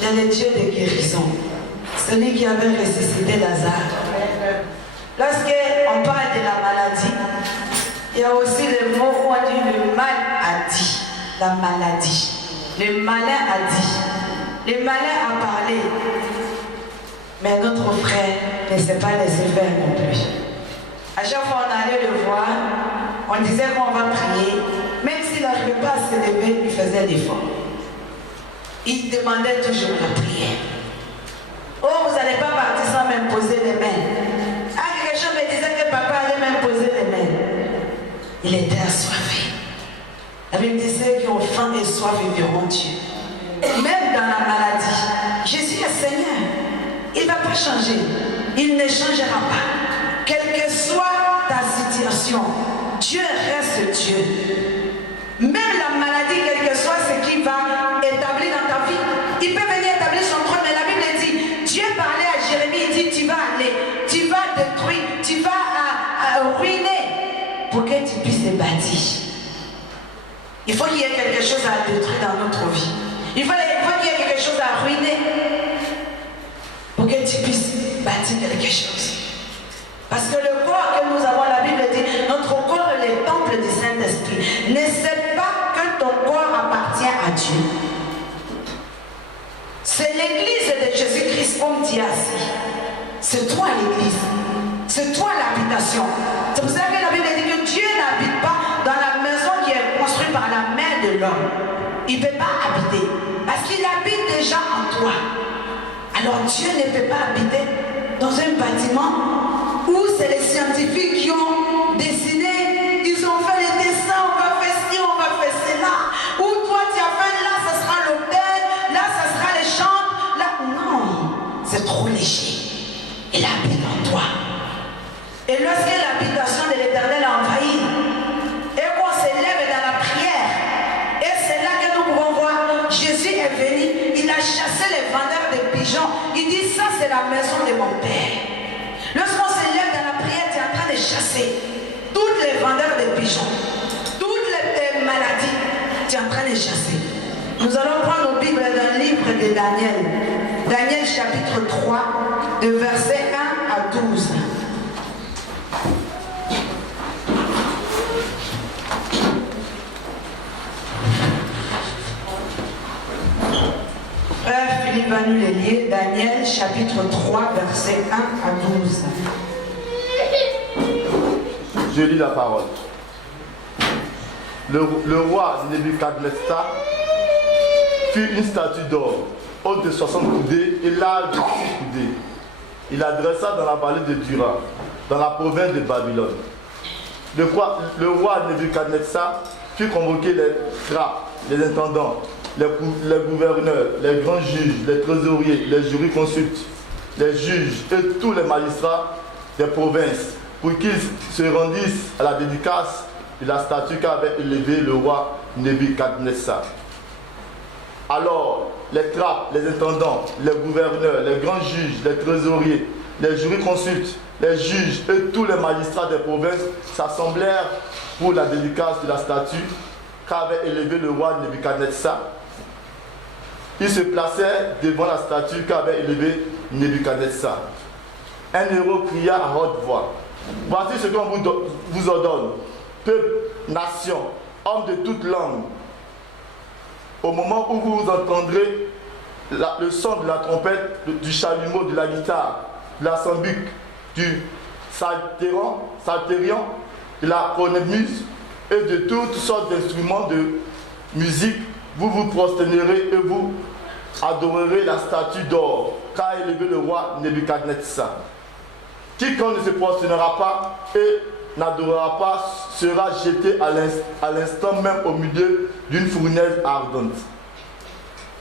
Il est le Dieu de guérison. Celui qui avait ressuscité Lazare. Lorsqu'on parle de la maladie, il y a aussi le mot où on dit le mal a dit. La maladie. Le malin a dit. Le malin a parlé. Mais notre frère ne s'est pas laissé faire non plus. À chaque fois on allait le voir, on disait qu'on va prier. Même s'il n'arrivait pas à se lever, il faisait l'effort. Il demandait toujours la prière. Oh, vous n'allez pas partir sans m'imposer les mains. Ah, quelque chose me disait que papa allait m'imposer les mains. Il était assoiffé. La Bible dit ceux qui ont faim et soif et verront Dieu. Même dans la maladie, Jésus est Seigneur. Il ne va pas changer. Il ne changera pas. Quelle que soit ta situation, Dieu reste Dieu. Même la maladie, quel que soit ce qu'il va établir dans ta vie, il peut venir établir son trône. Mais la Bible dit, Dieu parlait à Jérémie, il dit, tu vas aller, tu vas détruire, tu vas ruiner pour que tu puisses te bâtir. Il faut qu'il y ait quelque chose à détruire dans notre vie. Il faut qu'il y ait quelque chose à ruiner pour que tu puisses bâtir quelque chose. Parce que le corps que nous avons, la Bible dit, notre corps est le temple du Saint-Esprit. Ne sais pas que ton corps appartient à Dieu. C'est l'église de Jésus-Christ comme dit assis. C'est toi l'église. C'est toi l'habitation. C'est pour ça que la Bible dit que Dieu n'habite pas dans la maison qui est construite par la main de l'homme. Il ne peut pas habiter. Parce qu'il habite déjà en toi. Alors Dieu ne peut pas habiter dans un bâtiment où c'est les scientifiques qui ont dessiné, ils ont fait les dessins, on va faire ci, on va faire cela. Ou toi tu as fait là, ça sera l'hôtel, là ça sera les chambres, là. Non, c'est trop léger. Il habite en toi. Et lorsque l'habitation de l'Éternel a envahi, et qu'on s'élève dans la prière, et c'est là que nous pouvons voir, Jésus est venu, il a chassé les vendeurs de pigeons. Il dit, ça c'est la maison de mon Père. Lorsqu'on s'élève dans la prière, tu es en train de chasser toutes les vendeurs de pigeons, toutes les maladies, tu es en train de chasser. Nous allons prendre nos Bibles dans le livre de Daniel. Daniel chapitre 3, de verset 1 à 12. Frère Philippe va nous les lire. Daniel chapitre 3, verset 1 à 12. Je lis la parole. Le roi Nebuchadnezzar fit une statue d'or, haute de 60 coudées et large de 6 coudées. Il la dressa dans la vallée de Dura, dans la province de Babylone. Le roi Nebuchadnezzar fit convoquer les trappes, les intendants, les gouverneurs, les grands juges, les trésoriers, les jurisconsultes, les juges et tous les magistrats des provinces pour qu'ils se rendissent à la dédicace de la statue qu'avait élevée le roi Nebuchadnezzar. Alors, les trappes, les intendants, les gouverneurs, les grands juges, les trésoriers, les jurisconsultes, les juges et tous les magistrats des provinces s'assemblèrent pour la dédicace de la statue qu'avait élevée le roi Nebuchadnezzar. Ils se placèrent devant la statue qu'avait élevée Nebuchadnezzar. Un héros cria à haute voix, « Voici ce qu'on vous ordonne, peuple, nation, hommes de toute langue. Au moment où vous entendrez le son de la trompette, du chalumeau, de la guitare, de la sambuc, du psalterion, de la cornemuse et de toutes sortes d'instruments de musique, vous vous prosternerez et vous adorerez la statue d'or qu'a élevé le roi Nebuchadnezzar. Quiconque ne se prosternera pas et n'adorera pas sera jeté à l'instant même au milieu d'une fournaise ardente.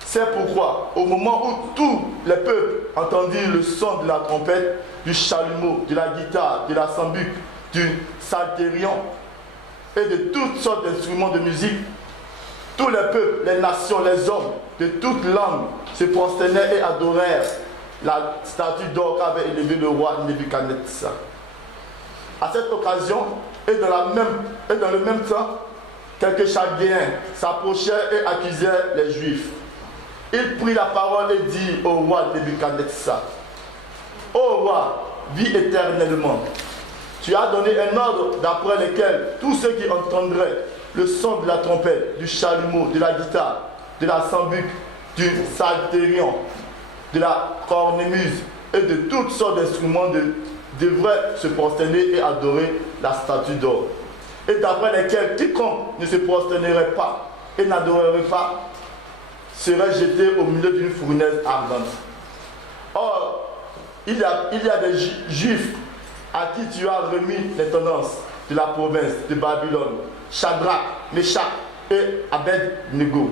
C'est pourquoi, au moment où tous les peuples entendirent le son de la trompette, du chalumeau, de la guitare, de la sambuc, du psalterion et de toutes sortes d'instruments de musique, tous les peuples, les nations, les hommes de toutes langues se prosternèrent et adorèrent la statue d'or qu'avait élevée le roi Nebuchadnezzar. À cette occasion, et dans le même temps, quelques Chaldéens s'approchèrent et accusèrent les Juifs. il prit la parole et dit au roi Nebuchadnezzar, ô roi, vis éternellement. Tu as donné un ordre d'après lequel tous ceux qui entendraient le son de la trompette, du chalumeau, de la guitare, de la sambuc, du psalterion, de la cornemuse et de toutes sortes d'instruments devraient se prosterner et adorer la statue d'or. Et d'après lesquels quiconque ne se prosternerait pas et n'adorerait pas serait jeté au milieu d'une fournaise ardente. Or, il y a des juifs à qui tu as remis les tendances de la province de Babylone, Shadrach, Meshach et Abed-Nego,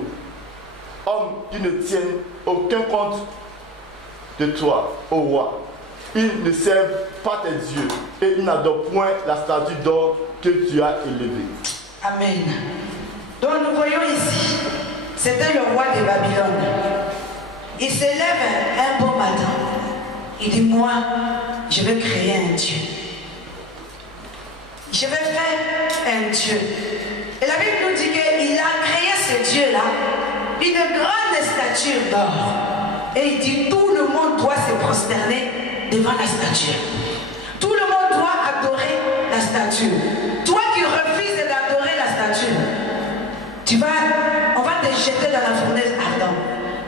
hommes qui ne tiennent aucun compte de toi, ô roi. Ils ne servent pas tes dieux et ils n'adorent point la statue d'or que tu as élevée. Amen. Donc nous voyons ici, c'était le roi de Babylone. Il se lève un beau matin. Il dit, moi, je vais créer un Dieu. Je vais faire un Dieu. Et la Bible nous dit qu'il a créé ce Dieu-là, une grande statue d'or. Et il dit, tout le monde doit se prosterner devant la statue. Tout le monde doit adorer la statue. Toi qui refuses d'adorer la statue, on va te jeter dans la fournaise ardente.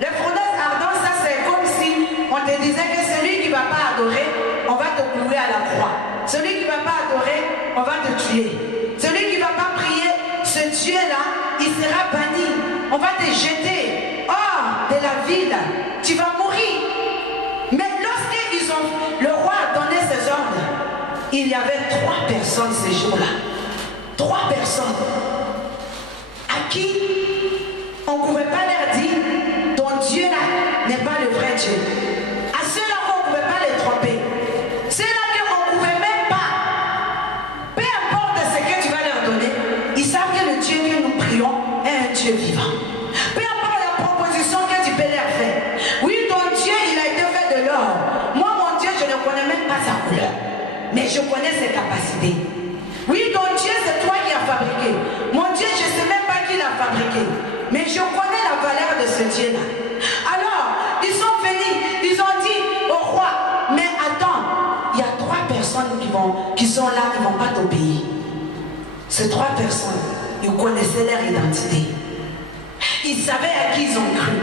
La fournaise ardente, ça c'est comme si on te disait que celui qui ne va pas adorer, on va te clouer à la croix. Celui qui ne va pas adorer, on va te tuer. Celui qui ne va pas prier, ce Dieu-là, il sera banni. On va te jeter hors de la ville. Tu vas mourir. Mais le roi a donné ses ordres, il y avait 3 personnes ces jours-là. 3 personnes à qui on ne pouvait pas leur dire, ton Dieu là n'est pas le vrai Dieu. À ceux-là on ne pouvait pas les tromper. Ceux-là qu'on ne pouvait même pas. Peu importe ce que tu vas leur donner, ils savent que le Dieu que nous prions est un Dieu vivant. Peu importe la proposition que tu peux leur faire. Oui, ton Dieu, il a été fait de l'or. Moi, mon Dieu, je ne connais même pas sa couleur. Mais je connais ses capacités. Oui, ton Dieu, c'est toi qui as fabriqué. Mon Dieu, je ne sais même pas qui l'a fabriqué. Mais je connais la valeur de ce Dieu-là. Alors, ils sont venus, ils ont dit au roi, mais attends, il y a 3 personnes qui sont là, qui ne vont pas t'obéir. Ces 3 personnes, ils connaissaient leur identité. Ils savaient à qui ils ont cru.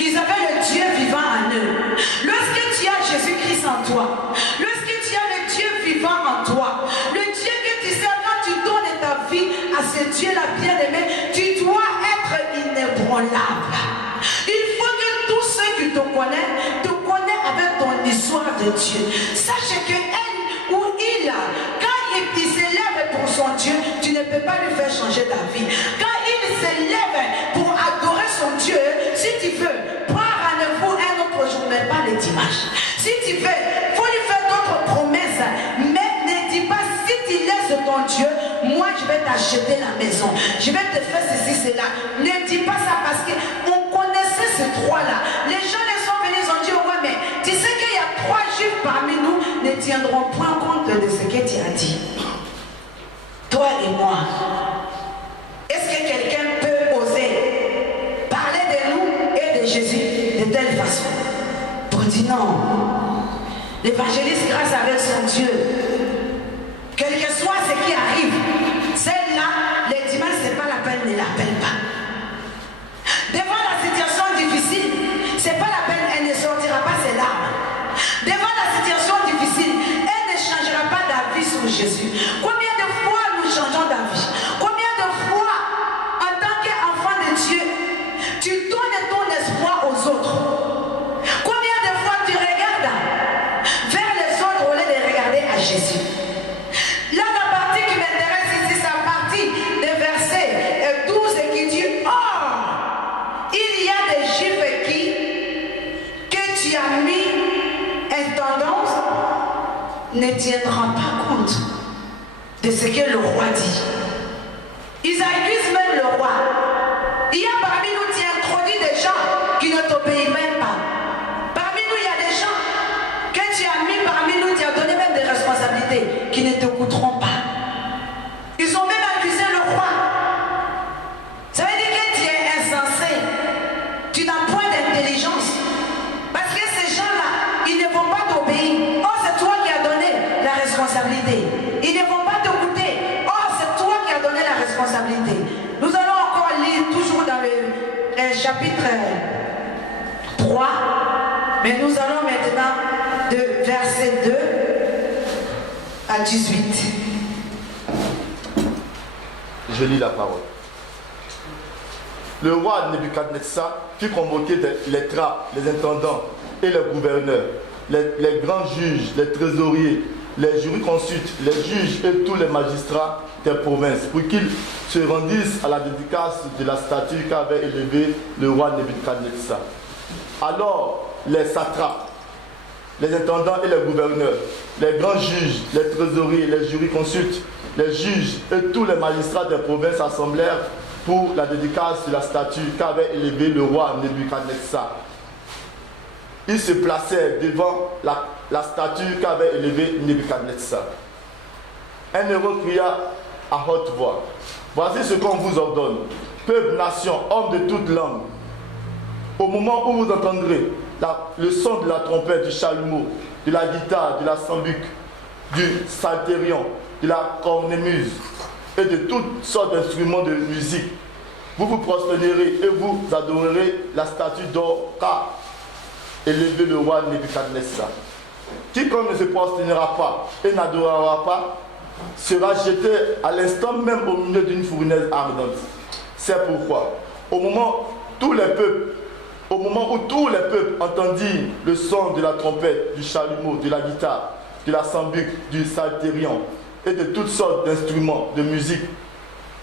Ils avaient le Dieu vivant en eux. Lorsque tu as Jésus-Christ en toi, lorsque tu as le Dieu vivant en toi, le Dieu que tu sais, quand tu donnes ta vie à ce Dieu-là bien-aimé, tu dois être inébranlable. Il faut que tous ceux qui te connaissent avec ton histoire de Dieu. Sache que elle ou il, quand il s'élève pour son Dieu, tu ne peux pas lui faire changer ta vie. Quand il s'élève pour adorer son Dieu, si tu veux, prends rendez-vous un autre jour, mais pas le dimanche. Si tu veux, il faut lui faire d'autres promesses, mais ne dis pas, si tu laisses ton Dieu, moi je vais t'acheter la maison, je vais te faire ceci, cela. Ne dis pas ça parce qu'on connaissait ces 3-là. Les gens les sont venus, ils ont dit, ouais, mais tu sais qu'il y a 3 juifs parmi nous, ne tiendront point compte de ce que tu as dit. Toi et moi, est-ce que quelqu'un peut oser parler de nous et de Jésus de telle façon? Pour dire non. L'évangéliste grâce avec son Dieu, quel que soit ce qui arrive, celle-là, les dimanches, c'est pas la peine, ne l'appelle pas. Devant la situation difficile, c'est pas la peine, elle ne sortira pas ses larmes. Devant la situation difficile, elle ne changera pas d'avis sur Jésus. Combien de fois nous changeons d'avis? Combien de fois, en tant qu'enfant de Dieu, tu donnes ton espoir aux autres? Combien de fois tu regardes vers les autres au lieu de regarder à Jésus? Là, la partie qui m'intéresse ici, c'est la partie des versets 12 qui dit, or, il y a des juifs que tu as mis en tendance, ne tiendront pas compte de ce que le roi dit. Ils accusent même le roi. Il y a parmi nous, tu introduis des gens qui ne t'obéissent même pas. Parmi nous, il y a des gens que tu as mis parmi nous, tu as donné même des responsabilités qui ne t'écouteront pas. Ils ont même accusé le roi. Ça veut dire que tu es insensé. Tu n'as point d'intelligence. Mais nous allons maintenant de verset 2 à 18. Je lis la parole. Le roi Nebuchadnezzar fit convoquer les trappes, les intendants et les gouverneurs, les grands juges, les trésoriers, les jurisconsultes, les juges et tous les magistrats des provinces pour qu'ils se rendissent à la dédicace de la statue qu'avait élevée le roi Nebuchadnezzar. Alors les satrapes, les intendants et les gouverneurs, les grands juges, les trésoriers, les jurisconsultes, les juges et tous les magistrats des provinces assemblèrent pour la dédicace de la statue qu'avait élevée le roi Nebuchadnezzar. Ils se placèrent devant la statue qu'avait élevée Nebuchadnezzar. Un héros cria à haute voix: voici ce qu'on vous ordonne, peuple, nation, hommes de toute langue. Au moment où vous entendrez le son de la trompette, du chalumeau, de la guitare, de la sambuc, du psalterion, de la cornemuse et de toutes sortes d'instruments de musique, vous vous prosternerez et vous adorerez la statue d'or qu'a élevé le roi Nebuchadnezzar. Quiconque ne se prosternera pas et n'adorera pas sera jeté à l'instant même au milieu d'une fournaise ardente. C'est pourquoi, au moment où tous les peuples entendirent le son de la trompette, du chalumeau, de la guitare, de la sambuc, du psalterion et de toutes sortes d'instruments de musique,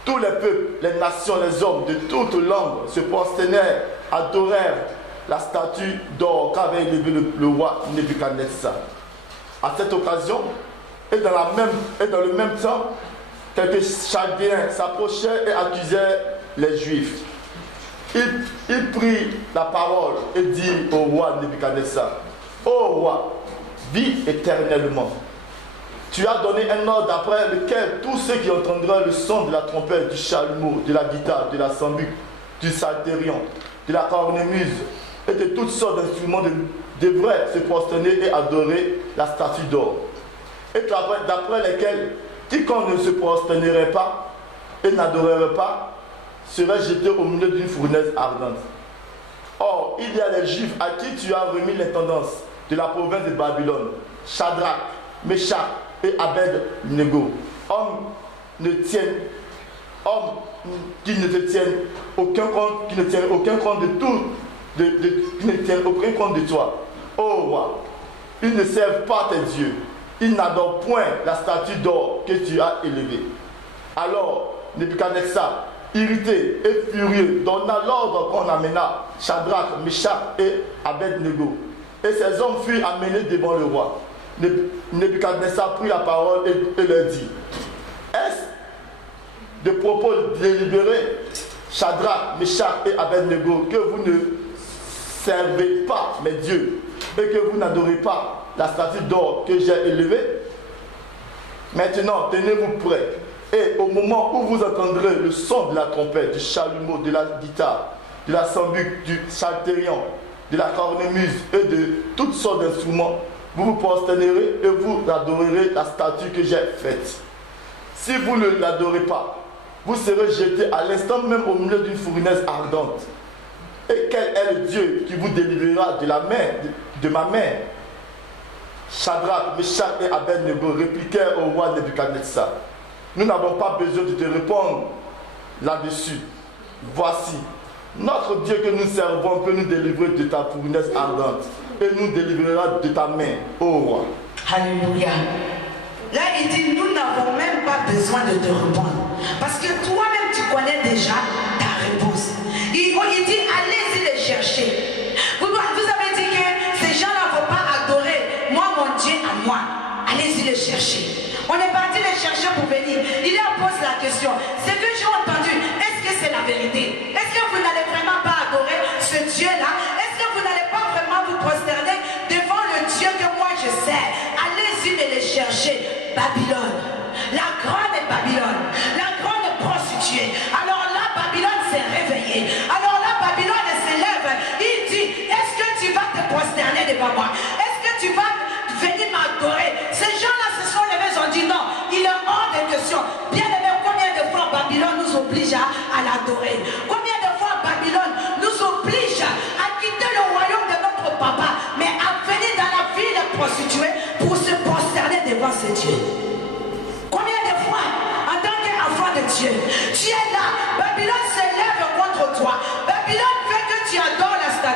tous les peuples, les nations, les hommes de toutes langues se prosternèrent, adorèrent la statue d'or qu'avait élevé le roi Nebuchadnezzar. À cette occasion, et dans le même temps, quelques Chaldéens s'approchèrent et accusèrent les Juifs. Il prit la parole et dit au roi Nebuchadnezzar: ô roi, vis éternellement. Tu as donné un ordre après lequel tous ceux qui entendraient le son de la trompette, du chalumeau, de la guitare, de la sambuc, du psalterion, de la cornemuse et de toutes sortes d'instruments devraient se prosterner et adorer la statue d'or. Et d'après lesquels quiconque ne se prosternerait pas et n'adorerait pas serait jeté au milieu d'une fournaise ardente. Or, il y a les Juifs à qui tu as remis l'intendance de la province de Babylone, Shadrach, Meshach et Abed-Nego, hommes qui ne tiennent aucun compte de toi. Ô roi, ils ne servent pas tes dieux, ils n'adorent point la statue d'or que tu as élevée. Alors Nebuchadnezzar, irrité et furieux, donna l'ordre qu'on amena Shadrach, Meshach et Abed-Nego. Et ces hommes furent amenés devant le roi. Nebuchadnezzar prit la parole et leur dit: est-ce de propos délibérés, Shadrach, Meshach et Abed-Nego, que vous ne servez pas mes dieux et que vous n'adorez pas la statue d'or que j'ai élevée? Maintenant, tenez-vous prêts. Et au moment où vous entendrez le son de la trompette, du chalumeau, de la guitare, de la sambuc, du psalterion, de la cornemuse et de toutes sortes d'instruments, vous vous prosternerez et vous adorerez la statue que j'ai faite. Si vous ne l'adorez pas, vous serez jeté à l'instant même au milieu d'une fournaise ardente. Et quel est le Dieu qui vous délivrera de ma main? Shadrach, Meshach et Abed-Nego répliquèrent au roi Nebuchadnezzar: nous n'avons pas besoin de te répondre là-dessus. Voici, notre Dieu que nous servons peut nous délivrer de ta fournaise ardente et nous délivrera de ta main, ô roi. Alléluia. Là, il dit, nous n'avons même pas besoin de te répondre. Parce que toi-même, tu connais déjà ta réponse. Il dit, allez-y les chercher. Vous avez dit que ces gens-là ne vont pas adorer moi, mon Dieu, à moi. Allez-y les chercher. On est parti les chercher pour venir. Il leur pose la question: ce que j'ai entendu, est-ce que c'est la vérité? Est-ce que vous n'allez vraiment pas adorer ce Dieu-là? Est-ce que vous n'allez pas vraiment vous prosterner devant le Dieu que moi je sers? Allez-y les chercher. Babylone, la grande Babylone, la grande prostituée. Alors là, Babylone s'est réveillée. Alors là, Babylone se lève. Il dit: est-ce que tu vas te prosterner devant moi? Est-ce que tu vas venir m'adorer? Ces gens-là se sont levés, ils ont dit non, il est hors de question. Bien aimé, combien de fois Babylone nous oblige à l'adorer? Combien de fois Babylone nous oblige à quitter le royaume de notre papa, mais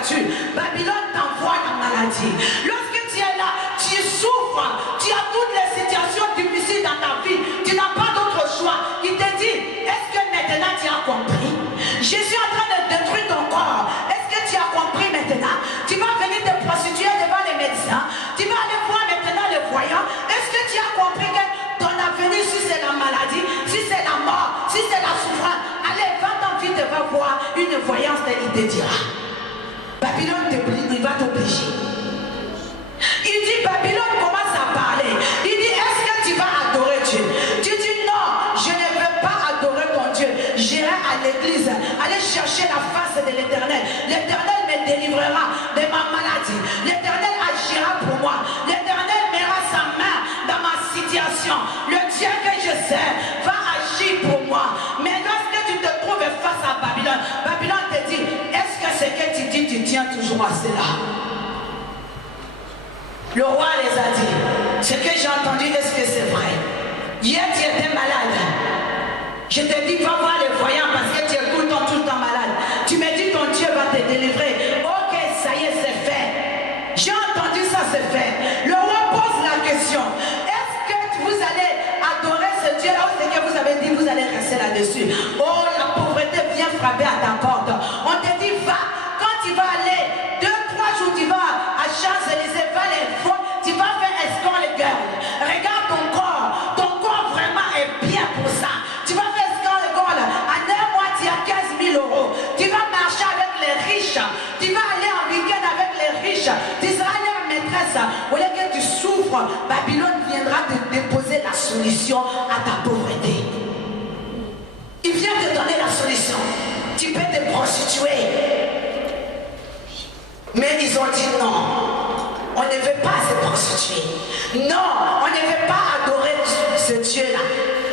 voiture, Babylone t'envoie la maladie. Lorsque tu es là, tu souffres, tu as toutes les situations difficiles dans ta vie, tu n'as pas d'autre choix. Il te dit, est-ce que maintenant tu as compris? Je suis en train de détruire ton corps. Est-ce que tu as compris maintenant? Tu vas venir te prostituer devant les médecins. Tu vas aller voir maintenant les voyants. Est-ce que tu as compris que ton avenir, si c'est la maladie, si c'est la mort, si c'est la souffrance, allez, va dans vite, va voir une voyance et il te dira. Babylone il va t'obliger. Il dit, Babylone commence à parler. Il dit, est-ce que tu vas adorer Dieu? Tu dis, non, je ne veux pas adorer ton Dieu. J'irai à l'église, aller chercher la face de l'Éternel. L'Éternel me délivrera de ma maladie. L'Éternel agira pour moi. L'Éternel mettra sa main dans ma situation. Le Dieu que je sais va agir pour moi. Mais lorsque tu te trouves face à Babylone, Babylone te dit, est-ce que ce que tu dis, tu tiens toujours à cela? Le roi les a dit, ce que j'ai entendu, est-ce que c'est vrai? Hier tu étais malade. Je te dis, va voir les voyants parce que tu es tout le temps malade. Tu me dis, ton Dieu va te délivrer. Ok, ça y est, c'est fait. J'ai entendu ça, c'est fait. Le roi pose la question, est-ce que vous allez adorer ce Dieu-là ou c'est que vous avez dit, vous allez rester là-dessus? Oh, la pauvreté vient frapper à ta porte. On te dit, va. Quand tu vas aller, 2-3 jours, tu vas à Champs-Élysées, va les fois, tu vas faire escort les girls. Regarde ton corps vraiment est bien pour ça. Tu vas faire escort les girls, en 1 mois tu as 15 000 euros. Tu vas marcher avec les riches, tu vas aller en week-end avec les riches, tu seras leur maîtresse. Au lieu que tu souffres, Babylone viendra te déposer la solution à ta pauvreté. Il vient te donner la solution. Tu peux te prostituer. Mais ils ont dit non, on ne veut pas se prostituer. Non, on ne veut pas adorer ce Dieu-là.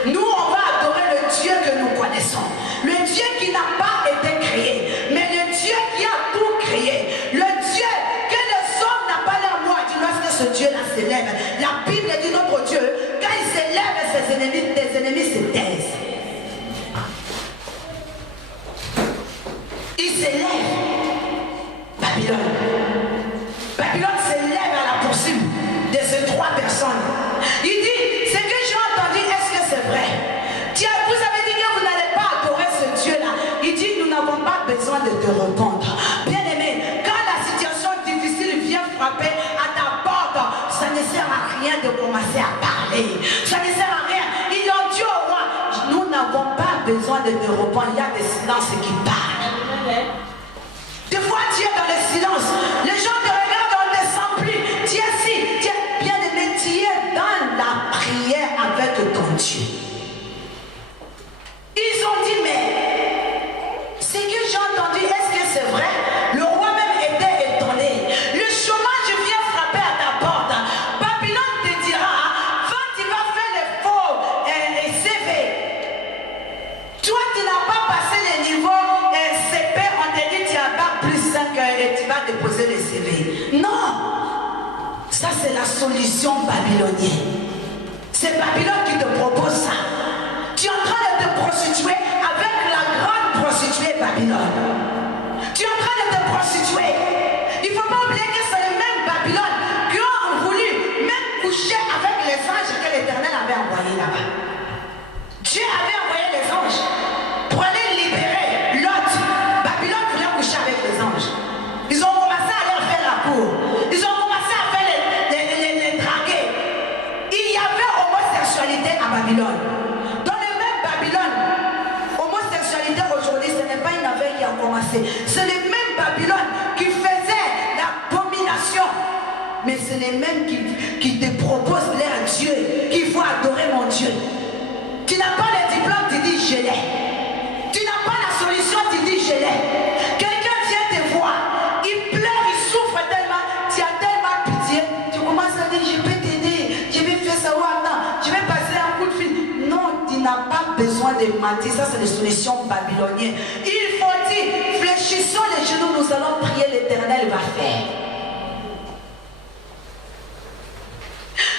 Nous, on va adorer le Dieu que nous connaissons. Le Dieu qui n'a pas été créé, mais le Dieu qui a tout créé. Le Dieu que les hommes n'ont pas leur mot à dire lorsque ce Dieu-là s'élève. La Bible dit notre Dieu, quand il s'élève, ses ennemis se taisent. Il s'élève. Babylone s'élève à la poursuite de ces 3 personnes. Il dit, ce que j'ai entendu, est-ce que c'est vrai? Tiens, vous avez dit que vous n'allez pas adorer ce Dieu-là. Il dit, nous n'avons pas besoin de te répondre. Bien aimé, quand la situation difficile vient frapper à ta porte, ça ne sert à rien de commencer à parler. Ça ne sert à rien. Ils ont dit au roi, nous n'avons pas besoin de te répondre. Il y a des silences qui parlent. Des fois, tu es dans le silence. Les gens te regardent, on ne te sent plus. Tu es ici, tu es bien aimé, tu es dans la prière avec ton Dieu. Ils ont dit, mais ce que j'ai entendu, est-ce que c'est vrai? Le roi même était étonné. Le chômage vient frapper à ta porte. Babylone te dira, va, tu vas faire les faux CV. Toi, tu n'as pas passé les niveaux CP, on te dit, tu as pas plus 5 et tu vas déposer les CV. Non! Ça, c'est la solution babylonienne. C'est Babylone qui te propose ça. Tu es en train de te prostituer avec la grande prostituée Babylone. Tu es en train de te prostituer. Il ne faut pas oublier que c'est le même Babylone qui ont voulu même coucher avec les anges que l'Éternel avait envoyés là-bas. Dieu avait envoyé les anges pour aller libérer Lot. Babylone voulait coucher avec les anges. Ils ont commencé à leur faire la cour. Ils ont commencé à faire les draguer. Il y avait homosexualité à Babylone. Dans le même Babylone, homosexualité aujourd'hui, ce n'est pas une affaire qui a commencé. C'est le même Babylone qui faisait l'abomination. Mais c'est les mêmes qui te proposent leur Dieu, qu'il faut adorer mon Dieu. Tu n'as pas le diplôme, tu dis je l'ai. Tu n'as pas la solution, tu dis je l'ai. Quelqu'un vient te voir, il pleure, il souffre tellement, tu as tellement pitié. Tu commences à dire je peux t'aider, je vais faire ça ou attends, je vais passer un coup de fil. Non, tu n'as pas besoin de mentir, ça c'est la solution babylonienne. Il faut dire, fléchissons les genoux, nous allons prier, l'Éternel va faire.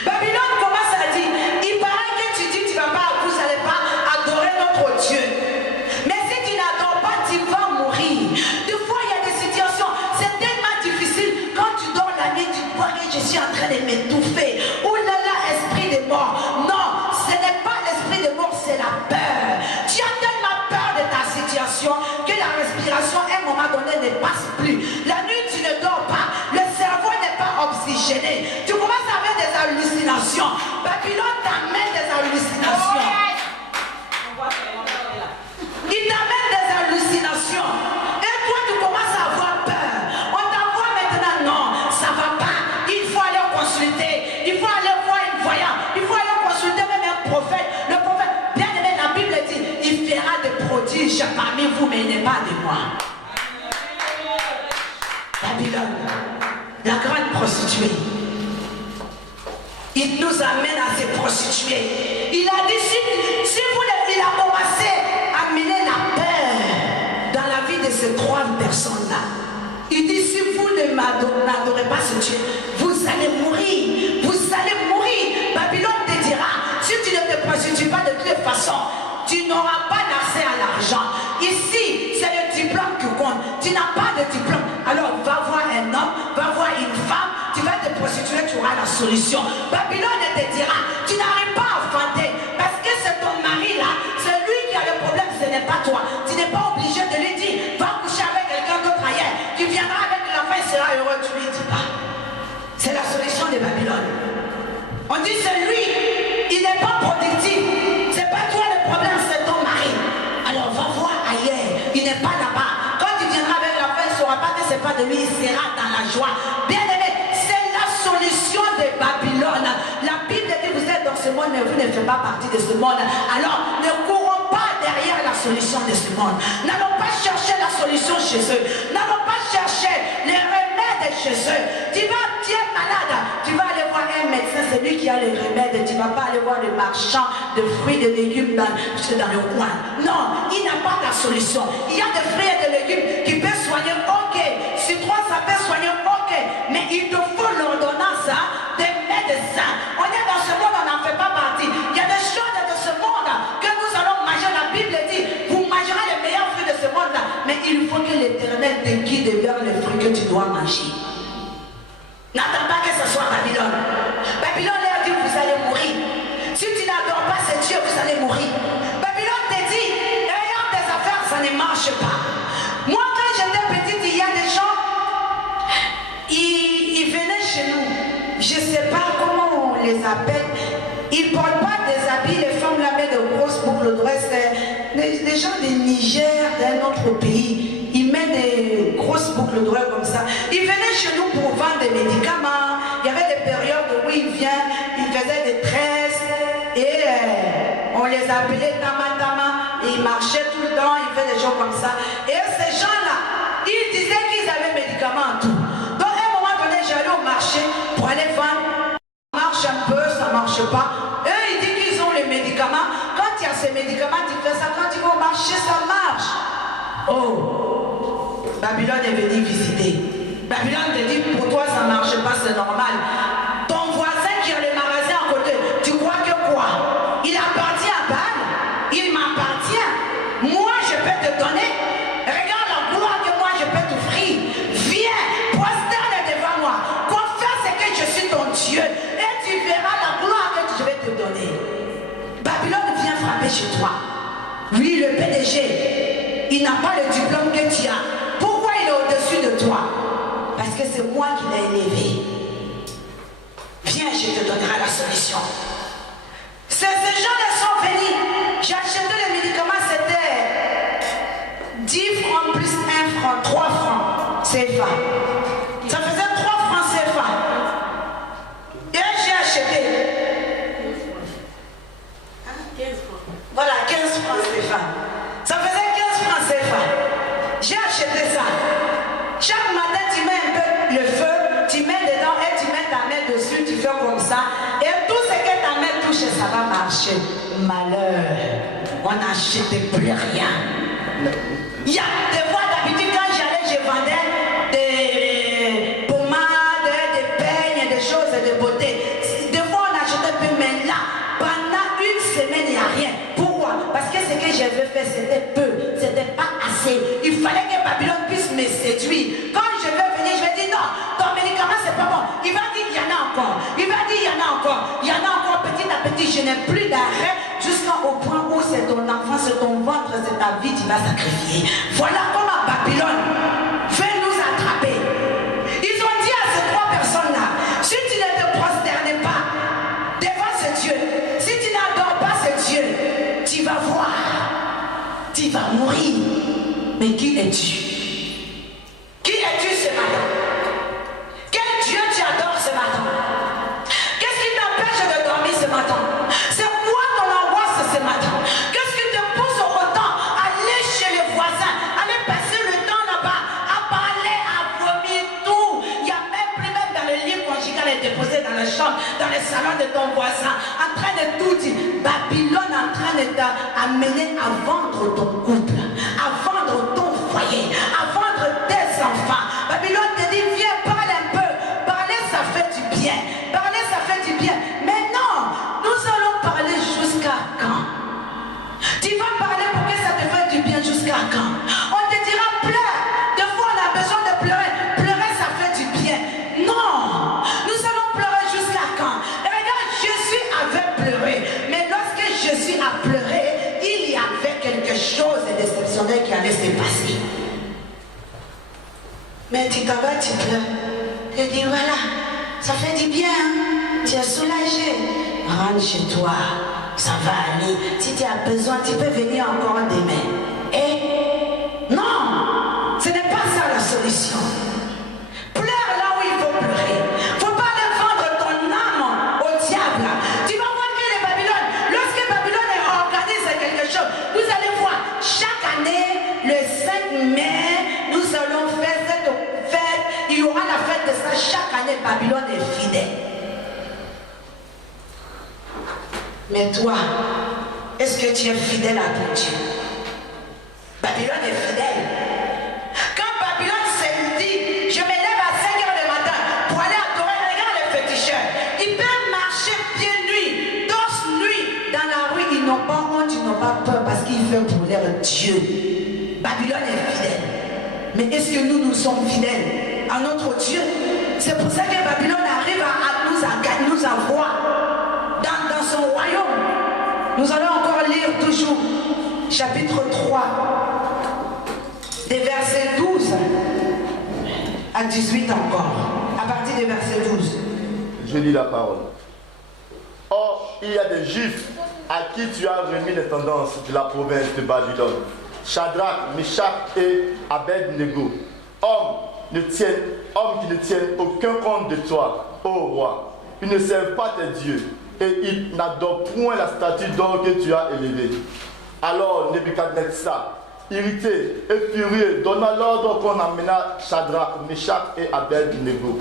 Babylone commence à dire, il paraît que tu dis tu vas pas, vous n'allez pas adorer notre Dieu. Mais si tu n'adores pas, tu vas mourir. Des fois, il y a des situations, c'est Babylone, la grande prostituée. Il nous amène à se prostituer. Il a dit, si il a commencé à mener la peur dans la vie de ces 3 personnes-là. Il dit, si vous n'adorez pas ce Dieu, vous allez mourir. Vous allez mourir. Babylone te dira, si tu ne te prostitues pas de toutes les façons, tu n'auras pas d'accès à l'argent. Ici, c'est le diplôme qui compte. Tu n'as pas de diplôme. Alors, va voir un homme, va voir une femme, tu vas te prostituer, tu auras la solution. Babylone te dira, tu n'arrives pas à fanter, parce que c'est ton mari là, c'est lui qui a le problème, ce n'est pas toi. Tu n'es pas obligé de lui dire, va coucher avec quelqu'un d'autre ailleurs. Tu viendras avec la fin, il sera heureux, tu lui dis pas. C'est la solution de Babylone. On dit, c'est lui, il n'est pas productif. C'est pas toi le problème, c'est ton mari. Alors va voir ailleurs, il n'est pas là-bas. Quand tu viendras avec la fin, il ne saura pas que c'est pas de lui, il sera dans la joie. Bien aimé, c'est la solution de Babylone. La Bible dit, vous êtes dans ce monde, mais vous ne faites pas partie de ce monde. Alors ne courons pas derrière la solution de ce monde. N'allons pas chercher la solution chez eux. N'allons pas chercher les remèdes chez eux. Tu es malade, tu vas aller voir un médecin, c'est lui qui a les remèdes. Tu ne vas pas aller voir le marchand de fruits et de légumes dans le coin. Non, il n'a pas la solution. Il y a des fruits et des légumes qui peuvent soigner, ok. Citron, ça peut soigner, ok. Mais il te faut l'ordonnance des médecins. On est dans ce monde, on n'en fait pas partie. Il y a des choses de ce monde que nous allons manger. La Bible dit, vous mangerez les meilleurs fruits de ce monde-là. Mais il faut que l'Éternel te guide vers les fruits que tu dois manger. N'attends pas que ce soit Babylone. Babylone leur dit, vous allez mourir. Si tu n'adores pas ce Dieu, vous allez mourir. Babylone te dit, ayant des affaires, ça ne marche pas. Moi, quand j'étais petite, il y a des gens, ils venaient chez nous. Je ne sais pas comment on les appelle. Ils ne portent pas des habits, les femmes là mettent de grosses boucles d'oreilles. Les gens du Niger, d'un autre pays, ils mettent des grosses boucles d'oreilles comme ça. Ils venaient chez nous pour vendre des médicaments. Il y avait des périodes où ils viennent, ils faisaient des tresses et on les appelait Tama. Et ils marchaient tout le temps, ils faisaient des choses comme ça. Et ces gens-là, ils disaient qu'ils avaient médicaments en tout. Donc à un moment donné, j'allais au marché pour aller vendre. Ça marche un peu, ça ne marche pas. Eux, ils disent qu'ils ont les médicaments. Quand il y a ces médicaments, tu fais ça. Quand tu vas au marché, ça marche. Oh, Babylone est venu visiter. Babylone te dit, pour toi, ça ne marche pas, c'est normal. Ton voisin qui a le magasin à côté, tu crois que quoi? Il appartient à Baal? Il m'appartient. Moi, je peux te donner. Regarde la gloire que moi, je peux t'offrir. Viens, prosterne devant moi. Confesse que je suis ton Dieu. Et tu verras la gloire que je vais te donner. Babylone vient frapper chez toi. Lui, le PDG, il n'a pas le diplôme que tu as. Pourquoi il est au-dessus de toi? Parce que c'est moi qui l'ai élevé. Viens, je te donnerai la solution. Ces gens-là sont venus. J'ai acheté les médicaments, c'était 10 francs plus 1 franc, 3 francs CFA. Ça faisait 3 francs CFA. Et j'ai acheté. 15 francs. Voilà, 15 francs CFA. Ça faisait 15 francs CFA. J'ai acheté ça. Chaque matin, tu mets un peu le feu, tu mets dedans et tu mets ta main dessus, tu fais comme ça. Et tout ce que ta main touche, ça va marcher. Malheur, on n'achète plus rien. Il y a des fois, d'habitude, quand j'allais, je vendais des pommades, des peignes, des choses de beauté. Des fois, on achetait plus, mais là, pendant une semaine, il n'y a rien. Pourquoi? Parce que ce que j'avais fait, c'était peu, c'était pas assez. Il fallait que Babylone puisse me séduire. Quand je vais venir, je vais dire non, ton médicament, c'est pas bon. Il va dire, il y en a encore. Il va dire, il y en a encore. Il y en a encore petit à petit. Je n'ai plus d'arrêt jusqu'au point où c'est ton enfant, c'est ton ventre, c'est ta vie, tu vas sacrifier. Voilà comment Babylone veut nous attraper. Ils ont dit à ces 3 personnes-là, si tu ne te prosternes pas devant ce Dieu, si tu n'adores pas ce Dieu, tu vas voir, tu vas mourir. Mais qui es-tu? Qui es-tu ce matin? Quel Dieu tu adores ce matin? Qu'est-ce qui t'empêche de dormir ce matin? C'est quoi ton angoisse ce matin? Qu'est-ce qui te pousse autant à aller chez les voisins, aller passer le temps là-bas, à parler, à vomir tout? t'a amené à vendre ton couple, à vendre ton foyer, à vendre tes enfants. Babylone te dit, viens, parle un peu. Parler, ça fait du bien. Parler, ça fait du bien. Mais non, nous allons parler jusqu'à quand? Tu vas parler pour que ça te fasse du bien jusqu'à quand? On te dira, pleure. Des fois, on a besoin de pleurer. Pleurer, ça fait du bien. Non, nous allons pleurer jusqu'à quand? Et regarde, Jésus avait pleuré. Mais lorsque Jésus a pleuré, il y avait quelque chose d'exceptionnel qui allait se passer. Mais tu t'en vas, tu pleures. Tu dis, voilà, ça fait du bien. Tu es soulagé. Rentre chez toi. Ça va aller. Si tu as besoin, tu peux venir encore demain. Et non, ce n'est pas ça la solution. Pleure là où il faut pleurer. Il ne faut pas aller vendre ton âme au diable. Tu vas voir que les Babylone, lorsque Babylone organise quelque chose, vous allez voir, chaque année, le 5 mai, nous allons faire cette fête. Il y aura la fête de ça. Chaque année, Babylone est fidèle. Mais toi, est-ce que tu es fidèle à ton Dieu? Babylone est fidèle. Quand Babylone se dit, je me lève à 5 heures du matin pour aller adorer, regarde les féticheurs. Ils peuvent marcher pieds nus, torse nuit dans la rue. Ils n'ont pas honte, ils n'ont pas peur parce qu'ils veulent pour leur Dieu. Babylone est fidèle. Mais est-ce que nous sommes fidèles à notre Dieu? C'est pour ça que Babylone arrive à nous avoir dans son royaume. Nous allons encore lire toujours chapitre 3 des versets 12 à 18 encore, à partir des versets 12. Je lis la parole. Or, il y a des Juifs à qui tu as remis les tendances de la province de Babylone, Shadrach, Meshach et Abed-Nego, hommes qui ne tiennent aucun compte de toi, ô roi. Ils ne servent pas tes dieux et ils n'adorent point la statue d'or que tu as élevée. Alors Nebuchadnezzar, irrité et furieux, donna l'ordre qu'on amena Shadrach, Meshach et Abed-Nego.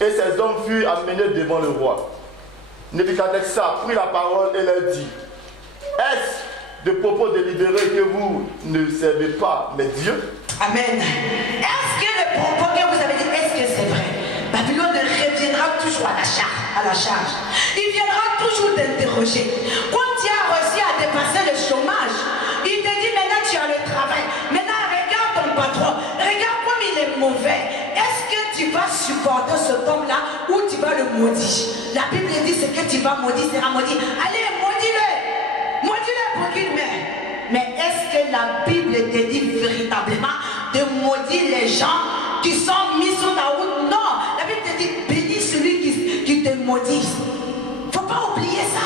Et ces hommes furent amenés devant le roi. Nebuchadnezzar prit la parole et leur dit: est-ce de propos délibérés que vous ne servez pas mes dieux? Amen. Est-ce que le propos que vous avez dit, est-ce que c'est vrai? Babylone reviendra toujours à la charge. Il viendra toujours t'interroger. Quand tu as réussi à dépasser le chômage, il te dit maintenant tu as le travail. Maintenant regarde ton patron, regarde comme il est mauvais. Est-ce que tu vas supporter cet homme-là ou tu vas le maudire? La Bible dit ce que tu vas maudire sera maudit. Allez, maudis-le. Maudis-le pour qu'il meure. Mais est-ce que la Bible te dit véritablement de maudire les gens qui sont mis sur la route? Non. La Bible te dit bénis celui qui te maudit. Il ne faut pas oublier ça.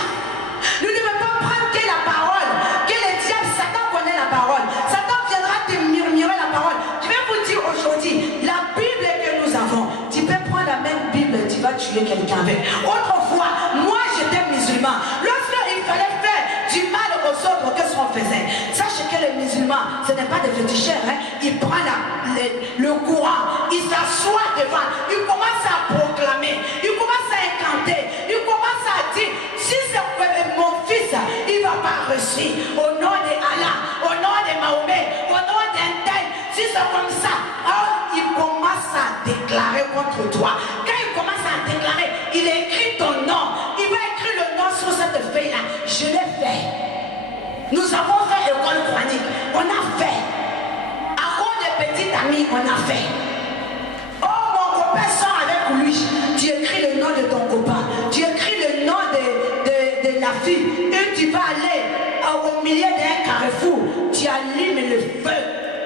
Nous ne devons pas prendre que la parole, que le diable, Satan connaît la parole. Satan viendra te murmurer la parole. Je vais vous dire aujourd'hui, la Bible que nous avons, tu peux prendre la même Bible, tu vas tuer quelqu'un avec. Autrefois, moi j'étais musulman. Lorsqu'il fallait faire du mal aux autres, qu'est-ce qu'on faisait? Sachez que les musulmans, ce n'est pas des féticheurs. Il prend le courant, il s'assoit devant, il commence à proclamer, il commence à incanter, il commence à dire, si c'est mon fils, il ne va pas réussir. Au nom de Allah, au nom de Mahomet, au nom d'un tel, si c'est comme ça, alors il commence à déclarer contre toi. Quand il commence à déclarer, il écrit ton nom, il va écrire le nom sur cette feuille-là. Je l'ai fait. Nous avons fait école coranique, on a fait. À cause de petits amis, on a fait. Oh, mon copain sort avec lui. Tu écris le nom de ton copain, tu écris le nom de la fille, et tu vas aller au milieu d'un carrefour, tu allumes le feu,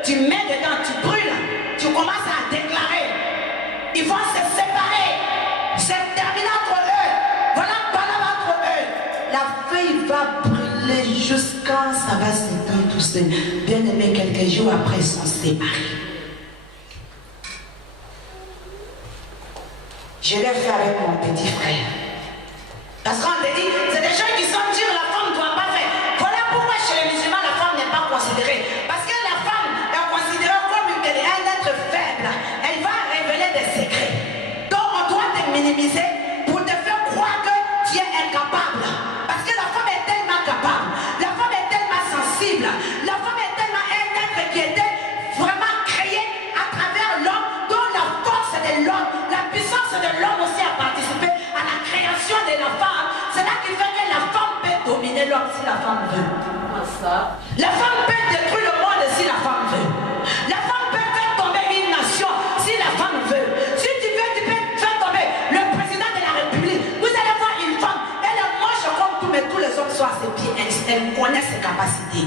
tu mets dedans, tu brûles, tu commences à déclarer. Ils vont se séparer. C'est terminé entre eux. Voilà, parle entre eux. La feuille va brûler jusqu'à ça va s'éteindre tout seul. Bien aimé, quelques jours après, ils sont séparés. Je l'ai fait avec mon petit frère. Parce qu'on te dit, c'est des gens qui sont durs, la femme ne doit pas faire. Voilà pourquoi chez les musulmans, la femme n'est pas considérée. Parce que la femme est considérée comme un être faible. Elle va révéler des secrets. Donc on doit te minimiser pour te faire croire que tu es incapable. Parce que la femme est tellement capable. La femme est tellement femme veut. La femme peut détruire le monde si la femme veut. La femme peut faire tomber une nation si la femme veut. Si tu veux, tu peux faire tomber le président de la République. Vous allez voir une femme, elle est moche comme tout, mais tous les hommes sont à ses pieds. Elle connaît ses capacités.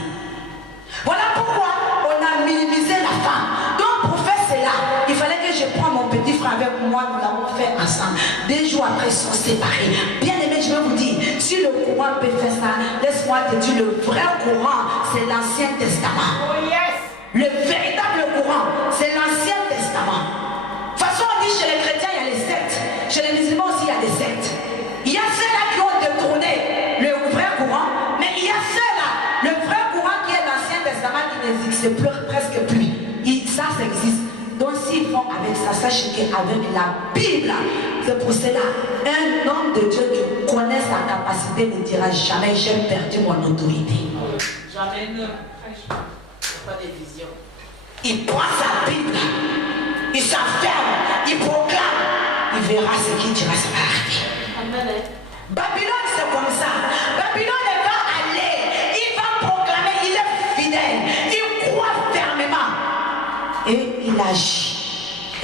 Voilà pourquoi on a minimisé la femme. Donc pour faire cela, il fallait que je prenne mon petit frère avec moi. Nous l'avons fait ensemble. 2 jours après, ils sont séparés. Bien aimé, je vais vous dire, si le courant peut faire ça, laisse-moi te dire, le vrai courant, c'est l'Ancien Testament. Oh yes. Le véritable courant, c'est l'Ancien Testament. De toute façon, on dit chez les chrétiens, il y a les sectes. Chez les musulmans aussi, il y a des sectes. Il y a ceux-là qui ont détourné le vrai courant, mais il y a ceux-là, le vrai courant qui est l'Ancien Testament qui n'existe plus, presque plus. Ça existe. Donc s'ils font avec ça, sachez qu'avec la Bible, c'est pour cela, un homme de Dieu qui connaît sa capacité ne dira jamais j'ai perdu mon autorité. Jamais ne. Pas de vision. Il prend sa Bible, il s'enferme, il proclame, il verra ce qu'il dira, ça va arriver. Amen. Babylone, c'est comme ça. Babylone va aller, il va proclamer, il est fidèle, il croit fermement. Et il agit.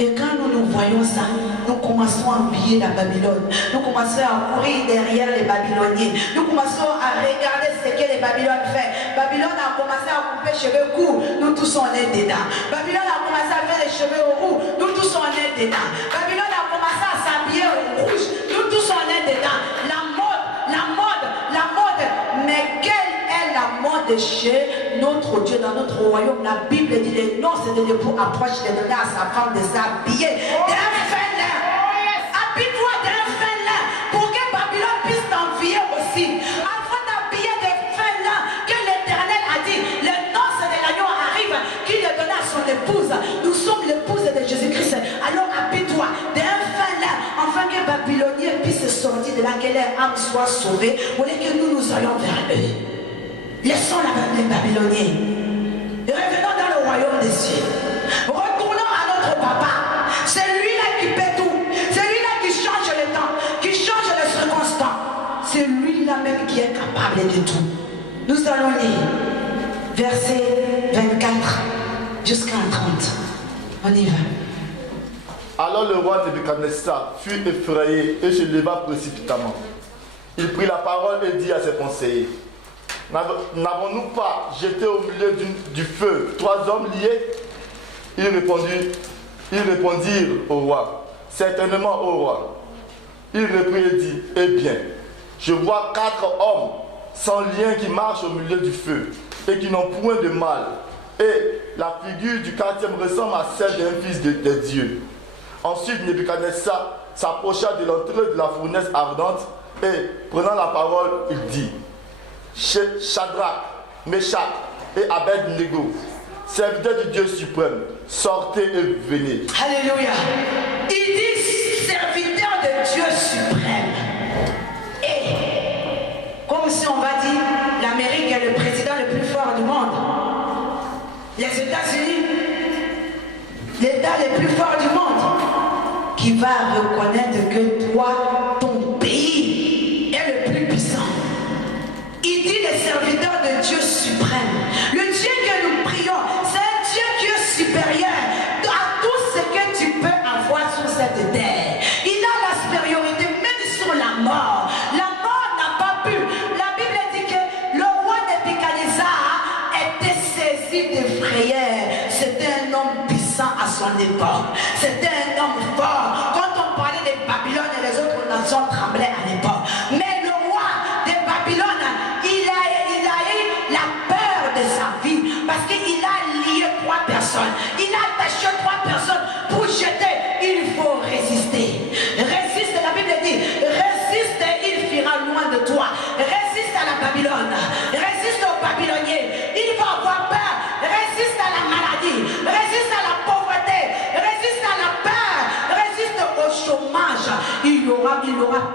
Et quand nous voyons ça, nous commençons à oublier la Babylone. Nous commençons à courir derrière les Babyloniens. Nous commençons à regarder ce que les Babylone fait. Babylone a commencé à couper les cheveux courts. Nous tous on est dedans. Babylone a commencé à faire les cheveux roux. Nous tous on est dedans. Babylone a commencé à s'habiller rouge. Nous tous on est dedans. La mode. Mais quelle est la mode chez notre Dieu dans notre royaume? La Bible dit les noces de l'époux approche de donner à sa femme de s'habiller d'un fin lin. Habille-toi d'un fin lin pour que Babylone puisse t'envier aussi. Afin d'habiller des fins lin que l'Éternel a dit, les noces de l'agneau arrivent, qu'il a donné à son épouse. Nous sommes l'épouse de Jésus-Christ. Alors habille-toi d'un fin lin afin que Babylonien puisse sortir de là, que leur âme soit sauvée. Vous voulez que nous allions vers eux. Laissons les Babyloniens. Revenons dans le royaume des cieux. Retournons à notre papa. C'est lui-là qui paie tout. C'est lui-là qui change le temps, qui change les circonstances. C'est lui-là même qui est capable de tout. Nous allons lire verset 24 jusqu'à 30. On y va. Alors le roi Nebuchadnezzar fut effrayé et se leva précipitamment. Il prit la parole et dit à ses conseillers: N'avons-nous pas jeté au milieu du feu 3 hommes liés? Ils répondirent au roi: Certainement, au roi. Il reprit et dit: Eh bien, je vois 4 hommes sans lien qui marchent au milieu du feu et qui n'ont point de mal. Et la figure du 4e ressemble à celle d'un fils de Dieu. Ensuite, Nebuchadnezzar s'approcha de l'entrée de la fournaise ardente et, prenant la parole, il dit: Shadrach, Meshach et Abed-Nego, serviteurs du Dieu suprême, sortez et venez. Alléluia. Il dit serviteurs de Dieu suprême. Et comme si on va dire, l'Amérique est le président le plus fort du monde. Les États-Unis, l'État le plus fort du monde, qui va reconnaître que toi, ton pays est le plus puissant. Il dit les serviteurs de Dieu suprême. Le Dieu que nous prions, c'est un Dieu qui est supérieur à tout ce que tu peux avoir sur cette terre. Il a la supériorité même sur la mort. La mort n'a pas pu. La Bible dit que le roi Nebuchadnezzar était saisi de frayeur. C'était un homme puissant à son époque. C'était un homme fort. Quand on parlait de Babylone et les autres nations tremblaient à l'époque. Mais le roi de Babylone, il a eu la peur de sa vie parce qu'il a lié 3 personnes. Il a attaché 3 personnes pour jeter. Il faut résister. Résiste, la Bible dit, résiste et il fuira loin de toi. Résiste à la Babylone. Résiste aux Babyloniens. Il va avoir peur. Résiste à la maladie. Résiste à la pauvreté. Résiste à la peur. Résiste au chômage. Il aura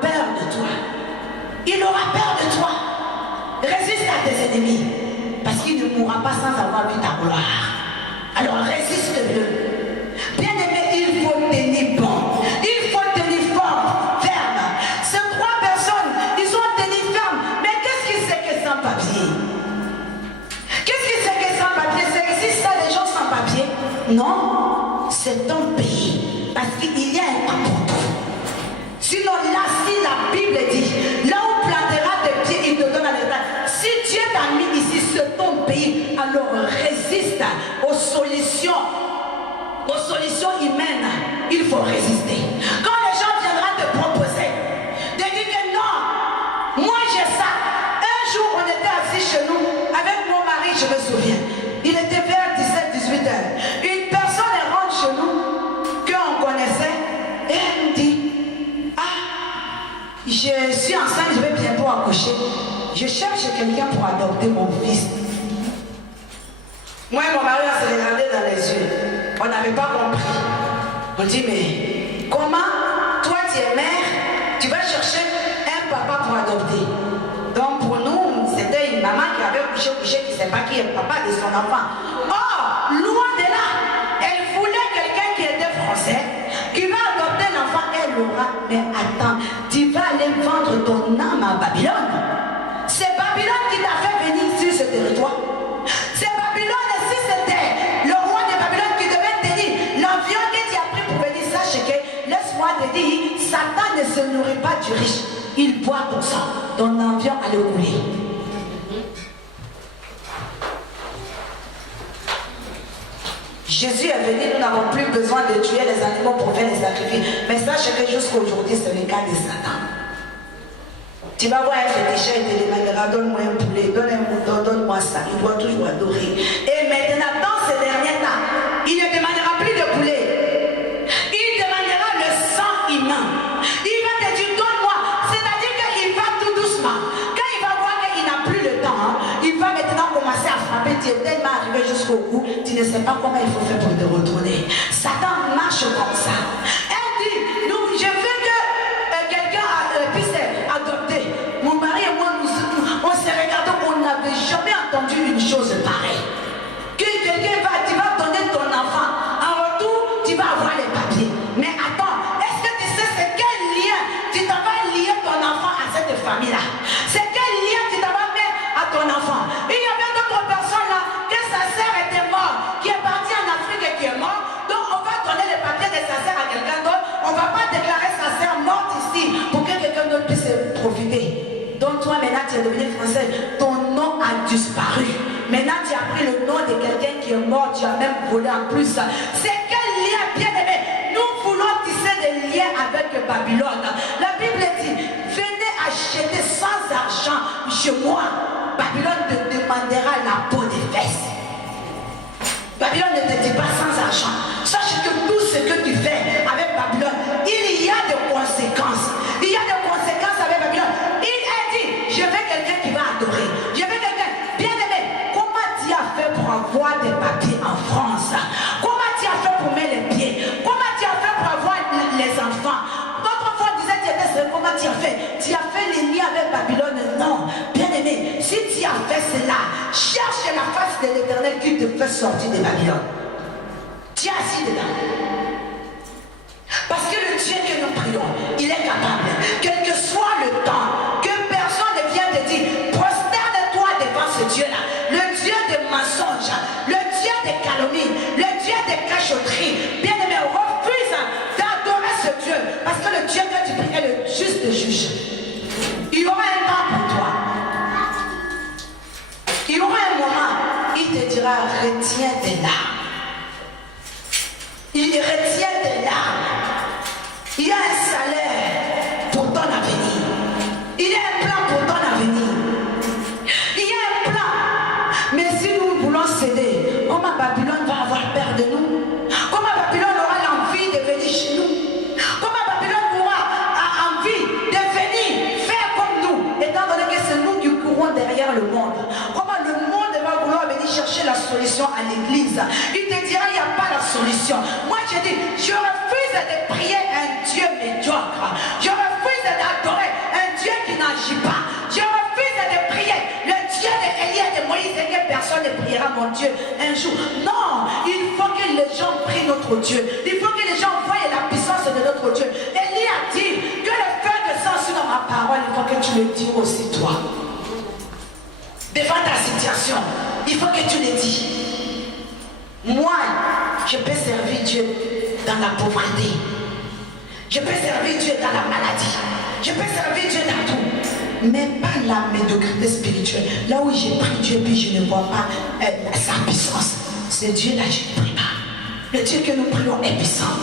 peur de toi. Il aura peur de toi. Résiste à tes ennemis. Parce qu'il ne mourra pas sans avoir vu ta gloire. Alors résiste-le. Bien aimé, il faut tenir bon. Il faut tenir fort, ferme. Ces 3 personnes, ils ont tenu ferme. Mais qu'est-ce que c'est que sans papier? Non, c'est ton pays. Parce qu'il y a un temps pour tout. Sinon, là, si la Bible dit, là où plantera tes pieds, il te donne à l'état. Si Dieu t'a mis ici, c'est ton pays, alors résiste aux solutions humaines. Il faut résister. Quand les gens viendront te proposer, de dire que non, moi j'ai ça. Un jour, on était assis chez nous, avec mon mari, je me souviens. Il était vers 17-18 heures. Une personne rentre chez nous, qu'on connaissait, et elle me dit, je suis enceinte, je vais bientôt accoucher. Je cherche quelqu'un pour adopter mon fils. Moi et mon mari, on s'est regardé dans les yeux. On n'avait pas compris. On dit, mais comment toi tu es mère, tu vas chercher un papa pour adopter? Donc pour nous, c'était une maman qui avait couché, qui ne sait pas qui est le papa de son enfant. Or, loin de là, elle voulait quelqu'un qui était français, qui va adopter l'enfant, elle l'aura. Mais attends, tu vas aller vendre ton âme à Babylone. C'est Babylone qui t'a fait venir sur ce territoire. C'est Babylone, et si c'était le roi de Babylone qui devait te dire l'avion que tu as pris pour venir, sache que, laisse-moi te dire, Satan ne se nourrit pas du riche. Il boit ton sang. Ton avion allait couler. Jésus est venu, nous n'avons plus besoin de tuer les animaux pour faire les sacrifices. Mais sache que jusqu'à aujourd'hui, c'est le cas de Satan. Tu vas voir un féticheur et te demandera, donne-moi un poulet, donne un mouton, donne-moi ça. Il doit toujours adorer. Et maintenant, dans ces derniers temps, il ne demandera plus de poulet. Il demandera le sang humain. Il va te dire, donne-moi. C'est-à-dire qu'il va tout doucement. Quand il va voir qu'il n'a plus le temps, il va maintenant commencer à frapper. Tu es tellement arrivé jusqu'au bout, tu ne sais pas comment il faut faire pour te retourner. Satan marche comme ça. Elle dit, nous, je veux que quelqu'un puisse adopter. Mon mari et moi, on s'est regardé, on n'avait jamais entendu une chose pareille. Que quelqu'un tu vas donner ton enfant, en retour, tu vas avoir les papiers. Mais attends, est-ce que tu sais c'est quel lien tu t'en vas lier ton enfant à cette famille-là? C'est quel lien tu t'en vas mettre à ton enfant? Il y avait d'autres personnes là, que sa sœur était morte, qui est partie en Afrique et qui est morte. Donc on va donner les papiers de sa sœur à quelqu'un d'autre. On ne va pas déclarer sa sœur morte ici pour que quelqu'un d'autre puisse profiter. Donc toi maintenant tu es devenu français, ton nom a disparu. Maintenant tu as pris le nom de quelqu'un qui est mort, tu as même volé en plus. C'est quel lien, bien aimé? Nous voulons tisser des liens avec Babylone. La Bible dit, venez acheter sans argent chez moi. Babylone te demandera la peau des fesses. Babylone ne te dit pas sans argent. Sache que tout ce que tu fais avec Babylone, il y a des conséquences. Il y a des conséquences avec Babylone. Il a dit, je veux quelqu'un qui va adorer. Je veux quelqu'un, bien aimé, comment tu as fait pour avoir des papiers en France? Comment tu as fait pour mettre les pieds? Comment tu as fait pour avoir les enfants? D'autres fois, on disait, tu étais seul, comment tu as fait? Tu as fait les liens avec Babylone? Non. Bien aimé, si tu as fait cela, cherche la face de l'Éternel qui te fait sortir de Babylone. Tu es assis dedans. Parce que le Dieu que nous prions, il est capable, quel que soit le temps, que personne ne vienne te dire, prosterne-toi devant ce Dieu-là, le Dieu des mensonges, le Dieu des calomnies, le Dieu des cachotteries. Bien aimé, refuse d'adorer ce Dieu, parce que le Dieu que tu pries est le juste juge. Il y aura un temps pour toi. Il y aura un moment, il te dira, retiens tes larmes. Il retient tes larmes. Il y a un salaire pour ton avenir. Il y a un plan pour ton avenir. Il y a un plan. Mais si nous voulons céder, comment Babylone va avoir peur de nous? Comment Babylone aura l'envie de venir chez nous? Comment Babylone aura envie de venir faire comme nous, étant donné que c'est nous qui courons derrière le monde? Comment le monde va vouloir venir chercher la solution à l'église? Il te dira, il n'y a pas la solution. Moi, je dis, je refuse de prier un Dieu médiocre. Je refuse d'adorer un Dieu qui n'agit pas. Je refuse de prier le Dieu d'Élie et de Moïse et que personne ne priera mon Dieu un jour. Non, il faut que les gens prient notre Dieu. Il faut que les gens voient la puissance de notre Dieu. Élie a dit que le feu descend sur ma parole. Il faut que tu le dises aussi toi. Devant ta situation, il faut que tu le dis. Moi, Je peux servir Dieu dans la pauvreté. Je peux servir Dieu dans la maladie. Je peux servir Dieu dans tout. Mais pas la médiocrité spirituelle. Là où j'ai pris Dieu, puis je ne vois pas sa puissance. C'est Dieu là, je ne prie pas. Le Dieu que nous prions est puissant.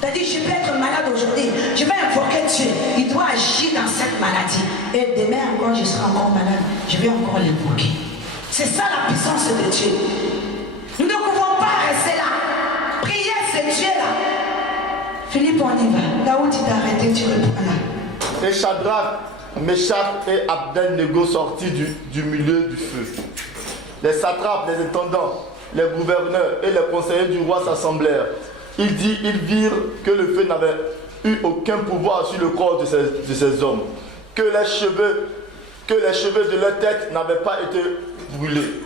C'est-à-dire, je peux être malade aujourd'hui. Je vais invoquer Dieu. Il doit agir dans cette maladie. Et demain encore, je serai encore malade. Je vais encore l'invoquer. C'est ça la puissance de Dieu. Nous ne pouvons pas rester là. Prier, c'est Dieu là. Philippe, on y va. Là où tu t'es arrêté, tu reprends là. Et Shadrach, Meshach et Abednego sortis du milieu du feu. Les satrapes, les intendants, les gouverneurs et les conseillers du roi s'assemblèrent. Ils virent que le feu n'avait eu aucun pouvoir sur le corps de ces hommes, que les cheveux de leur tête n'avaient pas été brûlés,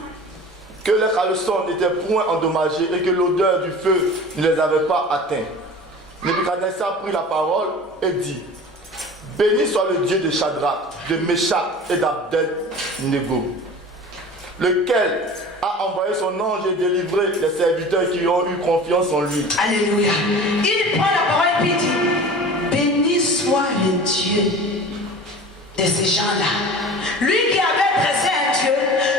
que leurs caleçons n'étaient point endommagés et que l'odeur du feu ne les avait pas atteints. Nebuchadnezzar prit la parole et dit: béni soit le Dieu de Shadrach, de Meshach et d'Abednego, lequel a envoyé son ange et délivré les serviteurs qui ont eu confiance en lui. Alléluia. Il prend la parole et puis dit: béni soit le Dieu de ces gens-là. Lui qui avait dressé un Dieu,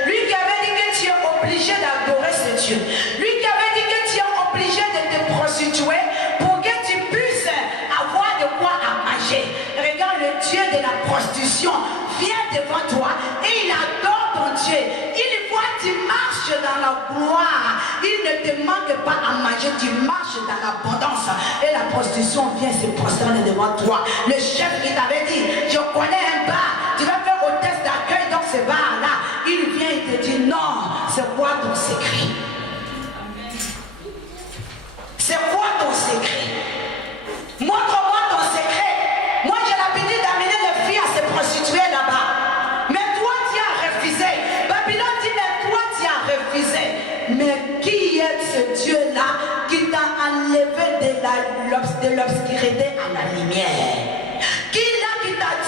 lui qui avait dit que tu es obligé d'adorer ce Dieu, lui qui avait dit que tu es obligé de te prostituer pour que tu puisses avoir de quoi à manger. Regarde, le Dieu de la prostitution vient devant toi et il adore ton Dieu. Il voit que tu marches dans la gloire. Il ne te manque pas à manger, tu marches dans l'abondance. Et la prostitution vient se prosterner devant toi. Le chef qui t'avait dit: je connais un bar, tu vas faire hôtesse d'accueil dans ce bar-là. Il vient et te dit: non, c'est quoi ton secret? C'est quoi ton secret? Montre-moi ton secret. Moi j'ai l'habitude d'amener les filles à se prostituer là-bas. Mais toi tu as refusé. Babylone dit: mais toi tu as refusé. Mais qui est ce Dieu-là qui t'a enlevé de l'obscurité à la lumière?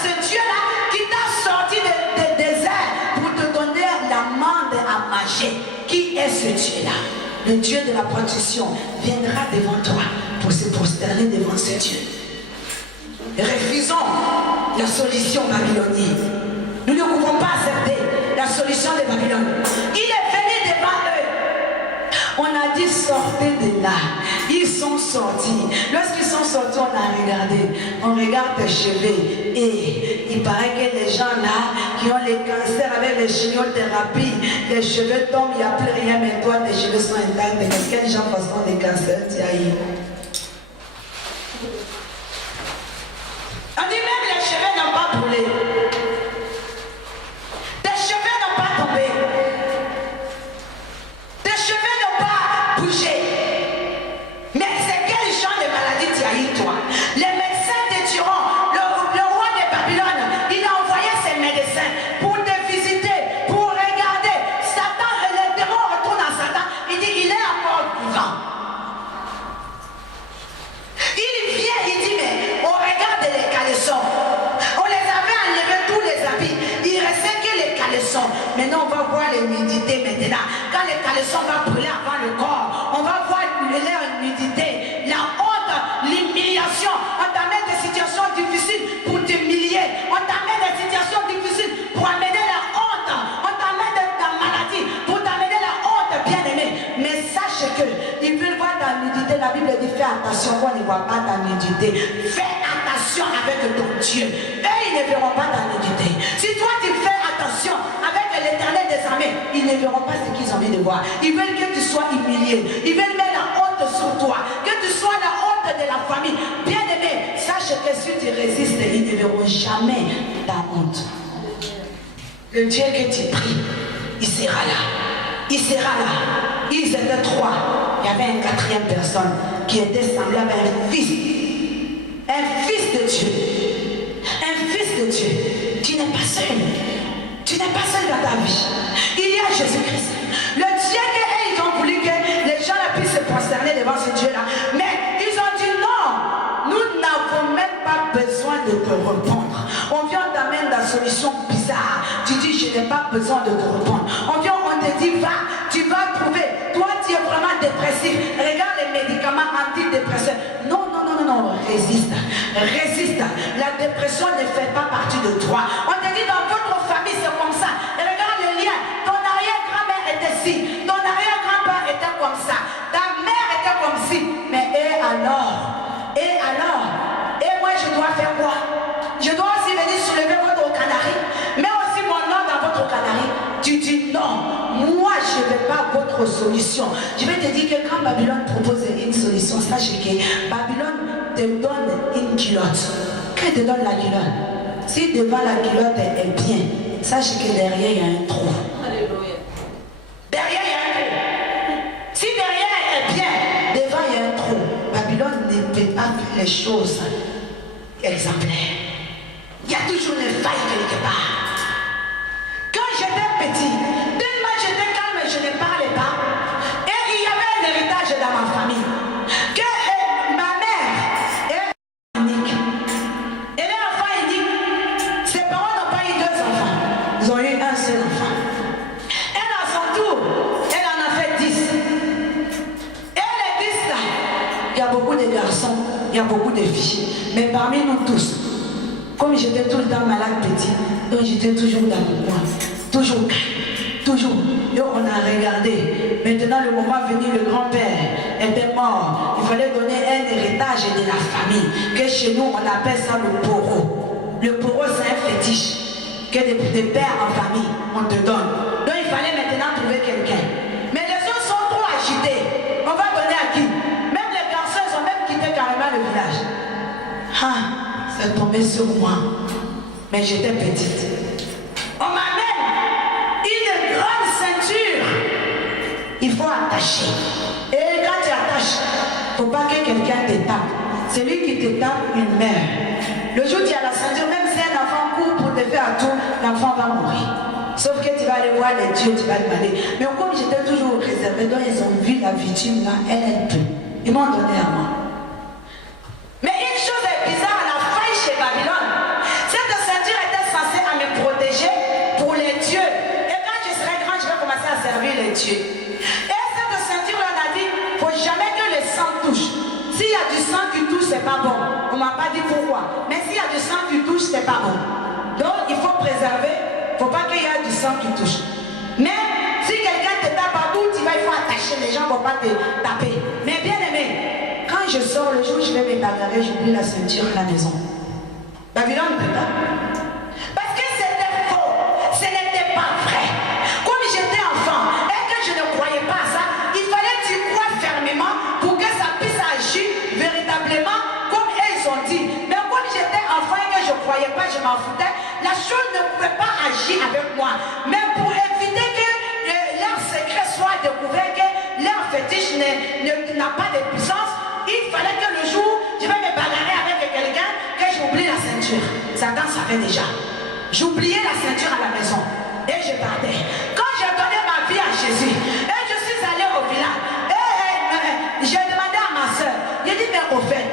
Ce Dieu-là qui t'a sorti du désert pour te donner l'amande à manger? Qui est ce Dieu-là? Le Dieu de la protection viendra devant toi pour se prosterner devant ce Dieu. Refusons la solution babylonienne. Nous ne pouvons pas accepter la solution de Babylone. Il est venu devant eux. On a dit: sortez de là. Ils sont sortis. Lorsqu'ils sont sortis, on a regardé. On regarde tes cheveux. Et il paraît que les gens là qui ont les cancers avec les chimiothérapies, les cheveux tombent, il n'y a plus rien, mais toi tes cheveux sont intacts. Mais quels gens font des cancers? Tu as eu. On dit même les cheveux n'ont pas brûlé. Tes cheveux n'ont pas tombé. Tes cheveux n'ont pas bougé. Mais c'est quel genre de maladie tu as eu toi? Les médecins te diront, le roi de Babylone, il a envoyé ses médecins pour te visiter, pour regarder. Satan, le démon retourne à Satan. Il dit: il est encore vivant. Il vient, il dit: mais on regarde les caleçons. On les avait enlevés tous les habits. Il restait que les caleçons. Maintenant, on va voir les nudités maintenant. Quand les caleçons vont brûler avant le corps, on va voir leur nudité, la honte, l'humiliation. On t'amène des situations difficiles pour t'humilier. On t'amène des situations difficiles pour amener la honte. On t'amène de ta maladie pour t'amener la honte, bien-aimé. Mais sache que ils veulent voir ta nudité. La Bible dit: fais attention qu'on ne voit pas ta nudité. Fais attention avec ton Dieu. Eux, ils ne verront pas ta nudité. Si toi tu fais attention avec l'Éternel des armées, ils ne verront pas ce qu'ils ont envie de voir. Ils veulent que tu sois humilié. Ils veulent mettre la honte sur toi. Que tu sois la honte de la famille. Bien-aimé, sache que si tu résistes, ils ne verront jamais ta honte. Le Dieu que tu pries, il sera là. Il sera là. Ils étaient trois. Il y avait une quatrième personne qui était semblable à un fils. Un fils de Dieu. Un fils de Dieu. Tu n'es pas seul. Tu n'es pas seul dans ta vie. Il y a Jésus-Christ. Le Dieu qu'ils ont voulu que les gens puissent se prosterner devant ce Dieu-là. Mais ils ont dit: non, nous n'avons même pas besoin de te répondre. On vient t'amener la solution bizarre. Tu dis: je n'ai pas besoin de te répondre. On vient, on te dit: va, tu vas trouver. Toi, tu es vraiment dépressif. Regarde les d'autres solutions. Je vais te dire que quand Babylone propose une solution, sache que Babylone te donne une culotte. Quand elle te donne la culotte, si devant la culotte est bien, sache que derrière il y a un trou. Alléluia. Derrière il y a un trou. Si derrière est bien, devant il y a un trou. Babylone ne peut pas faire les choses exemplaires. Il y a toujours une faille quelque part. Quand j'étais petit, tellement j'étais calme et je ne parlais pas, et il y avait un héritage dans ma famille, que ma mère est unique. Elle est enfant unique. Ses parents n'ont pas eu 2 enfants. Ils ont eu un seul enfant. Elle, à son tour, elle en a fait 10. Et les 10 là, il y a beaucoup de garçons, il y a beaucoup de filles. Mais parmi nous tous, comme j'étais tout le temps malade petit, donc j'étais toujours dans le coin, toujours calme, toujours. Et on a regardé. Maintenant, le moment venu, le grand-père était mort. Il fallait donner un héritage de la famille, que chez nous, on appelle ça le poro. Le poro, c'est un fétiche que des pères en famille, on te donne. Donc, il fallait maintenant trouver quelqu'un. Mais les autres sont trop agités. On va donner à qui? Même les garçons, ils ont même quitté carrément le village. Ah, c'est tombé sur moi. Mais j'étais petite. On m'amène une grande ceinture. Il faut attacher. Et quand tu attaches, il ne faut pas que quelqu'un te tape. Celui qui te tape, une mère. Le jour où tu as la ceinture, même si un enfant court pour te faire à tout, l'enfant va mourir. Sauf que tu vas aller voir les dieux, tu vas demander. Mais comme j'étais toujours réservé, donc ils ont vu la victime là, elle peut. Ils m'ont donné à moi. Mais une chose est bizarre, la faille chez Babylone. Cette ceinture était censée à me protéger pour les dieux. Et quand je serai grand, je vais commencer à servir les dieux. Et cette ceinture, on a dit, il ne faut jamais que le sang touche. S'il y a du sang qui touche, c'est pas bon. On ne m'a pas dit pourquoi. Mais s'il y a du sang qui touche, c'est pas bon. Donc il faut préserver. Il ne faut pas qu'il y ait du sang qui touche. Mais si quelqu'un te tape à bout, il faut attacher. Les gens ne vont pas te taper. Mais bien aimé, quand je sors le jour où je vais me bagarrer, j'oublie la ceinture à la maison. Babylone ne peut pas. Parce que c'était faux. Ce n'était pas vrai. Comme j'étais enfant et que je ne croyais pas à ça, il fallait que tu crois fermement pour que ça puisse agir véritablement comme ils ont dit. Mais comme j'étais enfant et que je ne croyais pas, je m'en foutais, la chose ne pouvait pas agir avec moi. Mais pour éviter que leur secret soit découvert, que leur fétiche n'a pas de puissance, il fallait que le jour je vais me bagarrer avec quelqu'un, que j'oublie la ceinture. Satan savait déjà. J'oubliais la ceinture à la maison et je partais. Quand j'ai donné ma vie à Jésus et je suis allé au village, j'ai demandé à ma soeur, j'ai dit, mais au fait,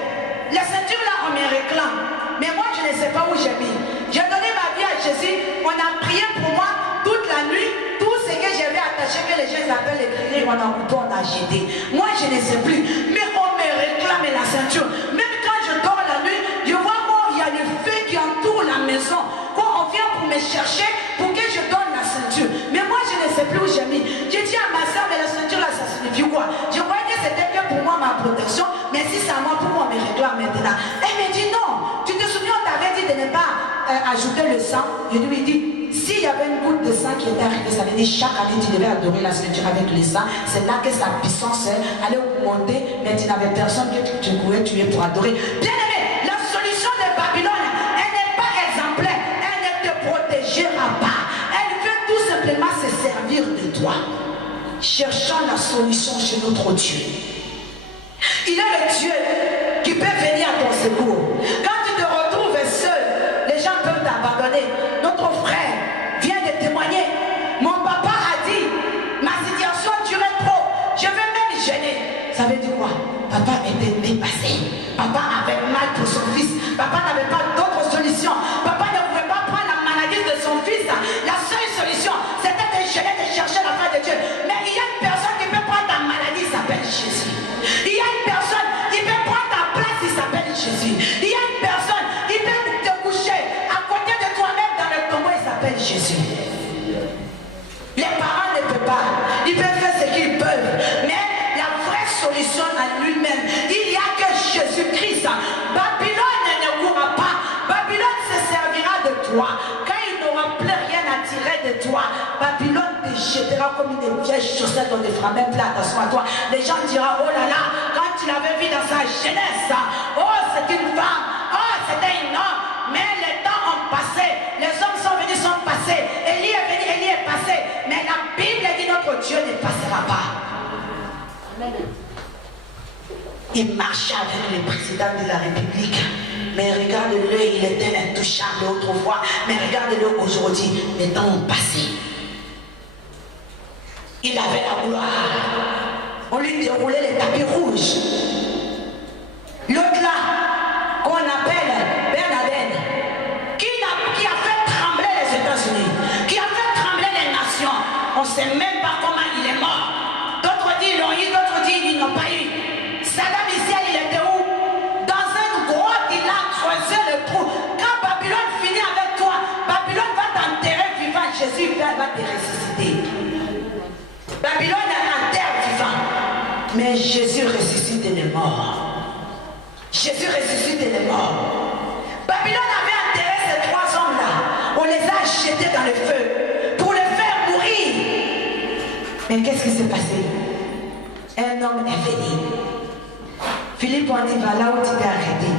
la ceinture là on me réclame, mais moi je ne sais pas où j'ai mis. J'ai donné ma vie à Jésus, on a prié pour moi toute la nuit, tout ce que j'avais attaché, que les gens appellent les grillés, on a coupé, on a jeté. Moi je ne sais plus, mais on me réclame la ceinture. Même quand je dors la nuit, je vois qu'il y a le feu qui entoure la maison. Quand on vient pour me chercher, pour que je donne la ceinture. Mais moi je ne sais plus où j'ai mis. J'ai dit à ma soeur, mais la ceinture là, ça signifie quoi? Je croyais que c'était que pour moi ma protection, mais si c'est à moi, pourquoi on me réclame maintenant? Elle me dit non, tu te souviens, on t'avait dit de ne pas ajouter le sang. Je lui ai dit, s'il y avait une goutte de sang qui était arrivée, ça veut dire chaque année tu devais adorer la ceinture avec le sang. C'est là que sa puissance allait augmenter, mais tu n'avais personne que tu pouvais tuer pour adorer. Bien aimé, la solution de Babylone, elle n'est pas exemplaire, elle ne te protégera pas. Elle veut tout simplement se servir de toi. Cherchons la solution chez notre Dieu. Il est le Dieu qui peut venir à ton secours. Quand tu te retrouves seul, les gens peuvent t'abandonner. Notre frère vient de témoigner. Mon papa a dit, ma situation durait trop. Je vais même gêner. Ça veut dire quoi? Papa était dépassé. Papa avait mal pour son fils. Papa n'avait pas d'autre solution. Papa ne pouvait pas prendre la maladie de son fils. La seule solution, c'était de gêner, de chercher la face de Dieu. Mais il y a une personne qui peut prendre ta maladie, il s'appelle Jésus. Il y a une personne qui peut prendre ta place, il s'appelle Jésus. Il y a une personne qui peut te coucher à côté de toi-même dans le tombeau, il s'appelle Jésus. Les parents ne peuvent pas. Ils peuvent faire ce qu'ils peuvent. Mais la vraie solution à lui-même, il n'y a que Jésus. jettera comme une vieille chaussette, on ne fera même plus attention à toi. Les gens diront, oh là là, quand tu l'avais vu dans sa jeunesse, oh c'est une femme, oh c'était un homme. Mais les temps ont passé, les hommes sont venus, sont passés. Élie est venu, Élie est passé. Mais la Bible dit notre Dieu ne passera pas. Il marchait avec le président de la République. Mais regarde-le, il était intouchable autrefois. Mais regarde-le aujourd'hui, les temps ont passé. Il avait la gloire. On lui déroulait les tapis rouges. L'autre là, qu'on appelle Bernadette, qui a fait trembler les États-Unis, qui a fait trembler les nations. On ne sait même pas comment il est mort. D'autres disent ils l'ont eu, d'autres disent ils n'ont pas eu. Saddam Hussein, il était où? Dans une grotte, il a creusé le trou. Quand Babylone finit avec toi, Babylone va t'enterrer vivant. Jésus va te ressusciter. Babylone enterre vivant. Mais Jésus ressuscite les morts. Jésus ressuscite les morts. Babylone avait enterré ces trois hommes-là. On les a jetés dans le feu pour les faire mourir. Mais qu'est-ce qui s'est passé? Un homme est venu. Philippe, on y va là où tu t'es arrêté.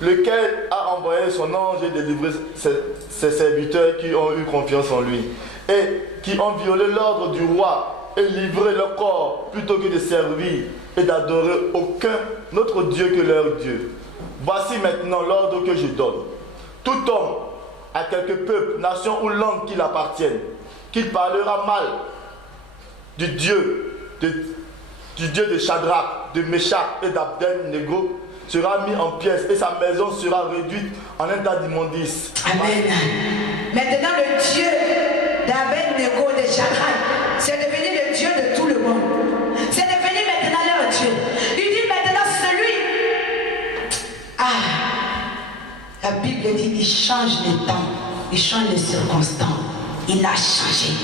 Lequel a envoyé son ange et délivré ses serviteurs qui ont eu confiance en lui et qui ont violé l'ordre du roi et livré leur corps plutôt que de servir et d'adorer aucun autre Dieu que leur Dieu. Voici maintenant l'ordre que je donne. Tout homme, à quelque peuple, nation ou langue qu'il appartienne, qu'il parlera mal du Dieu de Shadrach, de Meshach et d'Abednego, sera mis en pièces et sa maison sera réduite en un tas d'immondices. Amen. Maintenant, le Dieu d'Abednego, de Shadrach, c'est devenu le Dieu de tout le monde. C'est devenu maintenant leur Dieu. Il dit maintenant celui. La Bible dit il change le temps, il change les circonstances. Il a changé.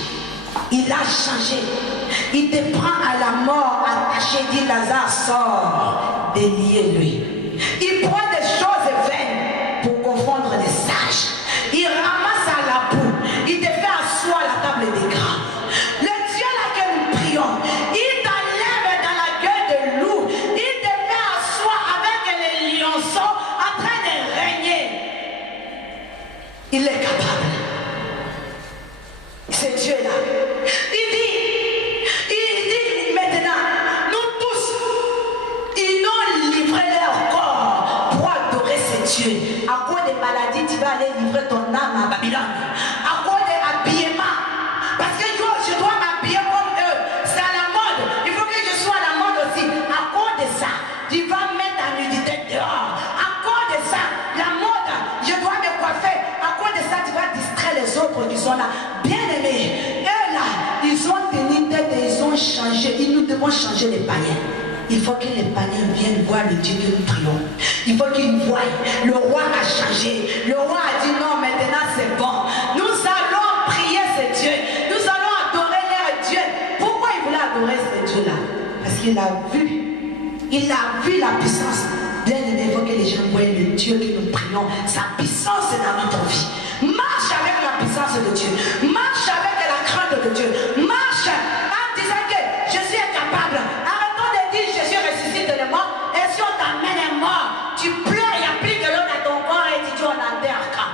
Il a changé. Il te prend à la mort attaché, dit Lazare, sort, déliez-lui. Il prend des choses vaines pour confondre les sages. Il ramasse à la boue. Il te fait asseoir à la table des grands. Le Dieu là que nous prions, il t'enlève dans la gueule de loup. Il te fait asseoir avec les lionceaux en train de régner. Il est capable. Ce Dieu-là. Il dit maintenant, nous tous, ils ont livré leur corps pour adorer ce Dieu. À cause des maladies, tu vas aller livrer ton âme à Babylone. À cause des habillements. Parce que je dois m'habiller comme eux. C'est à la mode. Il faut que je sois à la mode aussi. À cause de ça, tu vas mettre ta nudité dehors. À cause de ça, la mode, je dois me coiffer. À cause de ça, tu vas distraire les autres qui sont là. Bien aimés. Eux là, ils ont tenu tête et ils ont changé. Nous devons changer les païens. Il faut que les païens viennent voir le Dieu que nous prions. Il faut qu'ils voient. Le roi a changé. Le roi a dit non, maintenant c'est bon. Nous allons prier ce Dieu. Nous allons adorer leur Dieu. Pourquoi il voulait adorer ce Dieu-là? Parce qu'il a vu. Il a vu la puissance. Bien aimé, il faut que les gens voient le Dieu que nous prions. Sa puissance est dans notre vie. Marche avec la puissance de Dieu. Marche avec la crainte de Dieu. Marche en disant que Jésus est capable. Arrêtons de dire Jésus ressuscite les morts. Et si on t'amène un mort, tu pleures, il n'y a plus de l'eau dans ton corps et tu dis on enterre quand?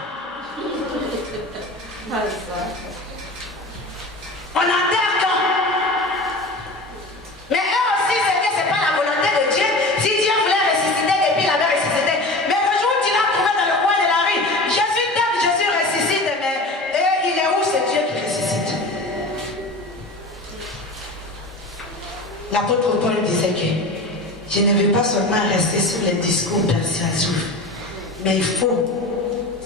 On enterre quand? Mais eux aussi, c'est que ce n'est pas la volonté de Dieu. Si Dieu voulait ressusciter, depuis il avait ressuscité. Mais le jour où tu l'as trouvé dans le coin de la rue, Jésus t'aime, Jésus ressuscite, mais il est où ce Dieu qui ressuscite? L'apôtre Paul disait que je ne veux pas seulement rester sur les discours persuasifs, mais il faut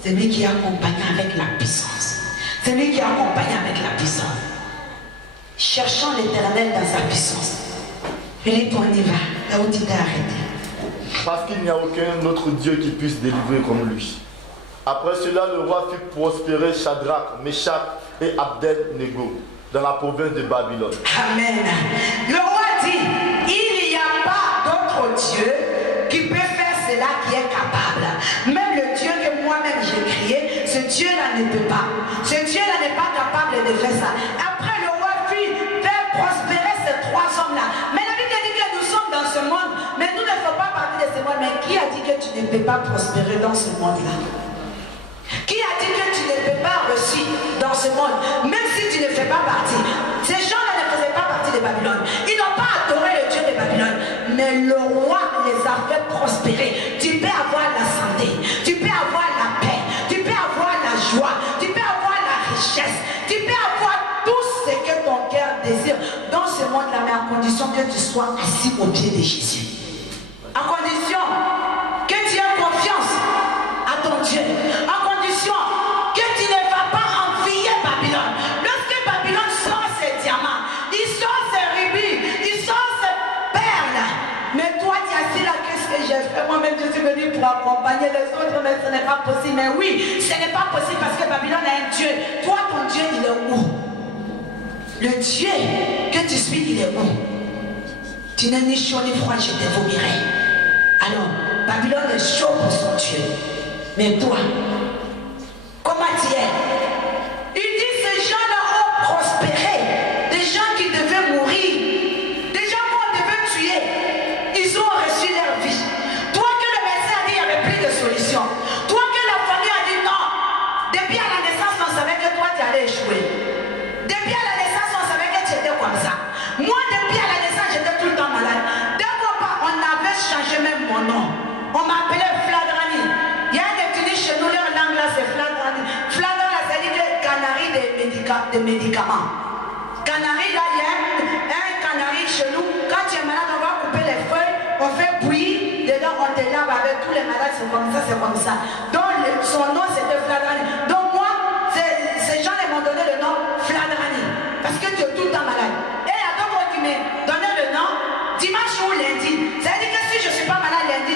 celui qui est accompagné avec la puissance. Celui qui est accompagné avec la puissance. Cherchons l'Éternel dans sa puissance. Philippe, on y va, là où tu t'es arrêté. Parce qu'il n'y a aucun autre Dieu qui puisse délivrer comme lui. Après cela, le roi fit prospérer Shadrach, Meshach et Abednego dans la province de Babylone. Amen. Le roi dit, il n'y a pas d'autre Dieu qui peut faire cela, qui est capable. Même le Dieu que moi-même j'ai créé, ce Dieu-là ne peut pas. Ce Dieu-là n'est pas capable de faire ça. Après, le roi fit faire prospérer ces 3 hommes-là. Mais la Bible dit que nous sommes dans ce monde, mais nous ne faisons pas partie de ce monde. Mais qui a dit que tu ne peux pas prospérer dans ce monde-là? Qui a dit que tu ne peux pas réussir dans ce monde, même si tu ne fais pas partie? Ces gens-là ne faisaient pas partie de Babylone. Ils n'ont pas adoré le Dieu de Babylone. Mais le roi les a fait prospérer. Tu peux avoir la santé, tu peux avoir la paix, tu peux avoir la joie, tu peux avoir la richesse, tu peux avoir tout ce que ton cœur désire dans ce monde-là, mais à condition que tu sois assis au pied de Jésus. À condition que tu aies confiance à ton Dieu. À condition que tu ne vas pas envier Babylone. Lorsque Babylone sort ses diamants, il sort ses rubis, il sort ses perles. Mais toi, tu as dit là, qu'est-ce que j'ai fait? Moi-même, je suis venu pour accompagner les autres, mais ce n'est pas possible. Mais oui, ce n'est pas possible parce que Babylone a un Dieu. Toi, ton Dieu, il est où? Le Dieu que tu suis, il est où? Tu n'es ni chaud ni froid, je te vomirai. Alors, Babylone est chaud pour son Dieu. Mais toi, comment tu es? Il dit ces gens-là ont prospéré. Des gens qui devaient mourir. Des gens qu'on devait tuer. Ils ont reçu leur vie. Toi que le médecin a dit qu'il n'y avait plus de solution. Toi que la famille a dit non. Depuis à la naissance, on savait que toi tu allais échouer. Depuis à la naissance, on savait que tu étais comme ça. Moi, depuis à la naissance, j'étais tout le temps malade. Dès qu'on avait changé même mon nom. On m'appelait Fladrani. Il y a des petits chez nous, leur langue là, c'est Fladrani. Fladrani, ça dit que canari de médicaments. Canari, là, il y a un canari chez nous. Quand tu es malade, on va couper les feuilles, on fait bouillir. Dedans, on te lave avec tous les malades, c'est comme ça, c'est comme ça. Donc, son nom, c'était Fladrani. Donc, moi, ces gens m'ont donné le nom Fladrani. Parce que tu es tout le temps malade. Et il y a d'autres qui m'ont donné le nom dimanche ou lundi. Ça veut dire que si je ne suis pas malade lundi,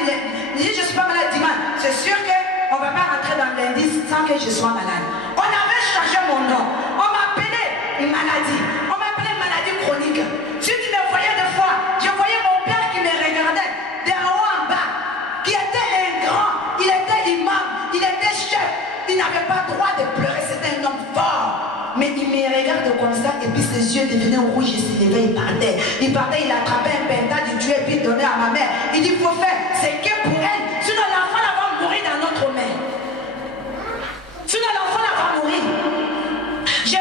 si je ne suis pas malade dimanche, c'est sûr qu'on ne va pas rentrer dans le lundi sans que je sois malade. On avait changé mon nom. On m'appelait une maladie. On m'appelait une maladie chronique. Si tu me voyais des fois, je voyais mon père qui me regardait d'en haut en bas, qui était un grand, il était imam, il était chef. Il n'avait pas le droit de pleurer, c'était un homme fort. Mais il me regarde comme ça et puis ses yeux devenaient rouges, il se levait, il partait. Il partait, il attrapait un pentat du Dieu et puis il donnait à ma mère. Il dit, il faut faire, c'est que pour elle. Sinon l'enfant là va mourir dans notre main. Sinon l'enfant là va mourir. Je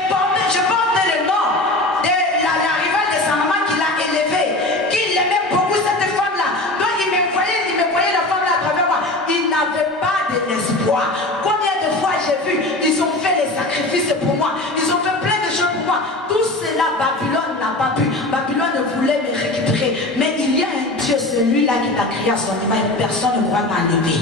portais le nom de la rivale de sa maman qui l'a élevée, qui l'aimait beaucoup cette femme-là. Donc il me voyait la femme là à travers moi. Il n'avait pas de l'espoir. Combien de fois j'ai vu, ils ont fait les sacrifices pour moi. Ils ont fait plein de choses pour moi. Tout cela, Babylone n'a pas pu. Babylone voulait me récupérer. Mais il y a un Dieu, celui-là qui t'a créé à son image. Personne ne pourra t'enlever.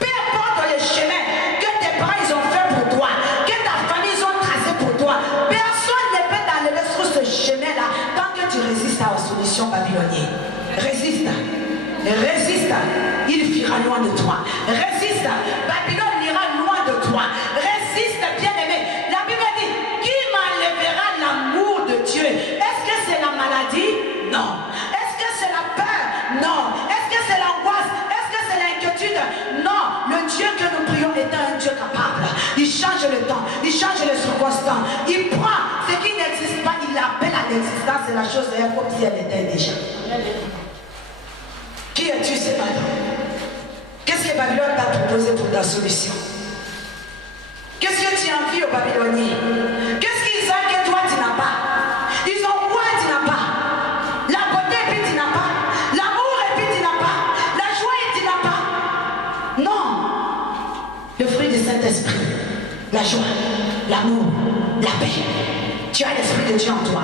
Peu importe le chemin que tes parents ils ont fait pour toi, que ta famille ils ont tracé pour toi, personne ne peut t'enlever sur ce chemin-là tant que tu résistes à la solution babylonienne. Résiste. Résiste. Il fuira loin de toi. Résiste. Babylone ira loin de toi. Résiste, bien-aimé. La Bible dit, qui m'enlèvera l'amour de Dieu? Est-ce que c'est la maladie? Non. Est-ce que c'est la peur? Non. Est-ce que c'est l'angoisse? Est-ce que c'est l'inquiétude? Non. Le Dieu que nous prions est un Dieu capable. Il change le temps. Il change les circonstances. Il prend ce qui n'existe pas. Il appelle à l'existence. C'est la chose d'ailleurs comme si elle était déjà. Qui es-tu ce matin? Qu'est-ce que Babylone t'a proposé pour ta solution? Qu'est-ce que tu envies aux Babyloniens? Qu'est-ce qu'ils ont que toi tu n'as pas? Ils ont quoi tu n'as pas? La beauté et puis tu n'as pas. L'amour et puis tu n'as pas. La joie et tu n'as pas. Non. Le fruit du Saint-Esprit, la joie, l'amour, la paix. Tu as l'Esprit de Dieu en toi.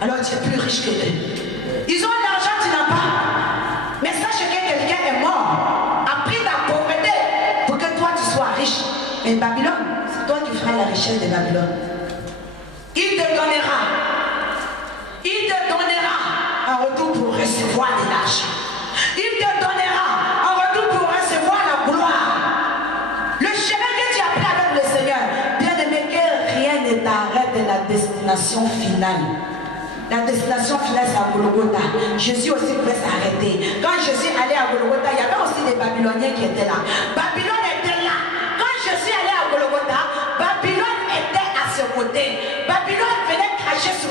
Alors tu es plus riche que eux. Ils ont l'argent, tu n'as pas. Mais sache que quelqu'un est mort, a pris ta pauvreté pour que toi tu sois riche. Mais Babylone, c'est toi qui feras la richesse de Babylone. Il te donnera. Il te donnera en retour pour recevoir de l'argent. Il te donnera en retour pour recevoir la gloire. Le chemin que tu as pris avec le Seigneur, bien aimé, que rien ne t'arrête de la destination finale. La destination finale, c'est à Golgotha. Jésus aussi pouvait s'arrêter. Quand Jésus allait à Golgotha, il y avait aussi des Babyloniens qui étaient là. Babylone était là. Quand Jésus allait à Golgotha, Babylone était à ce côté.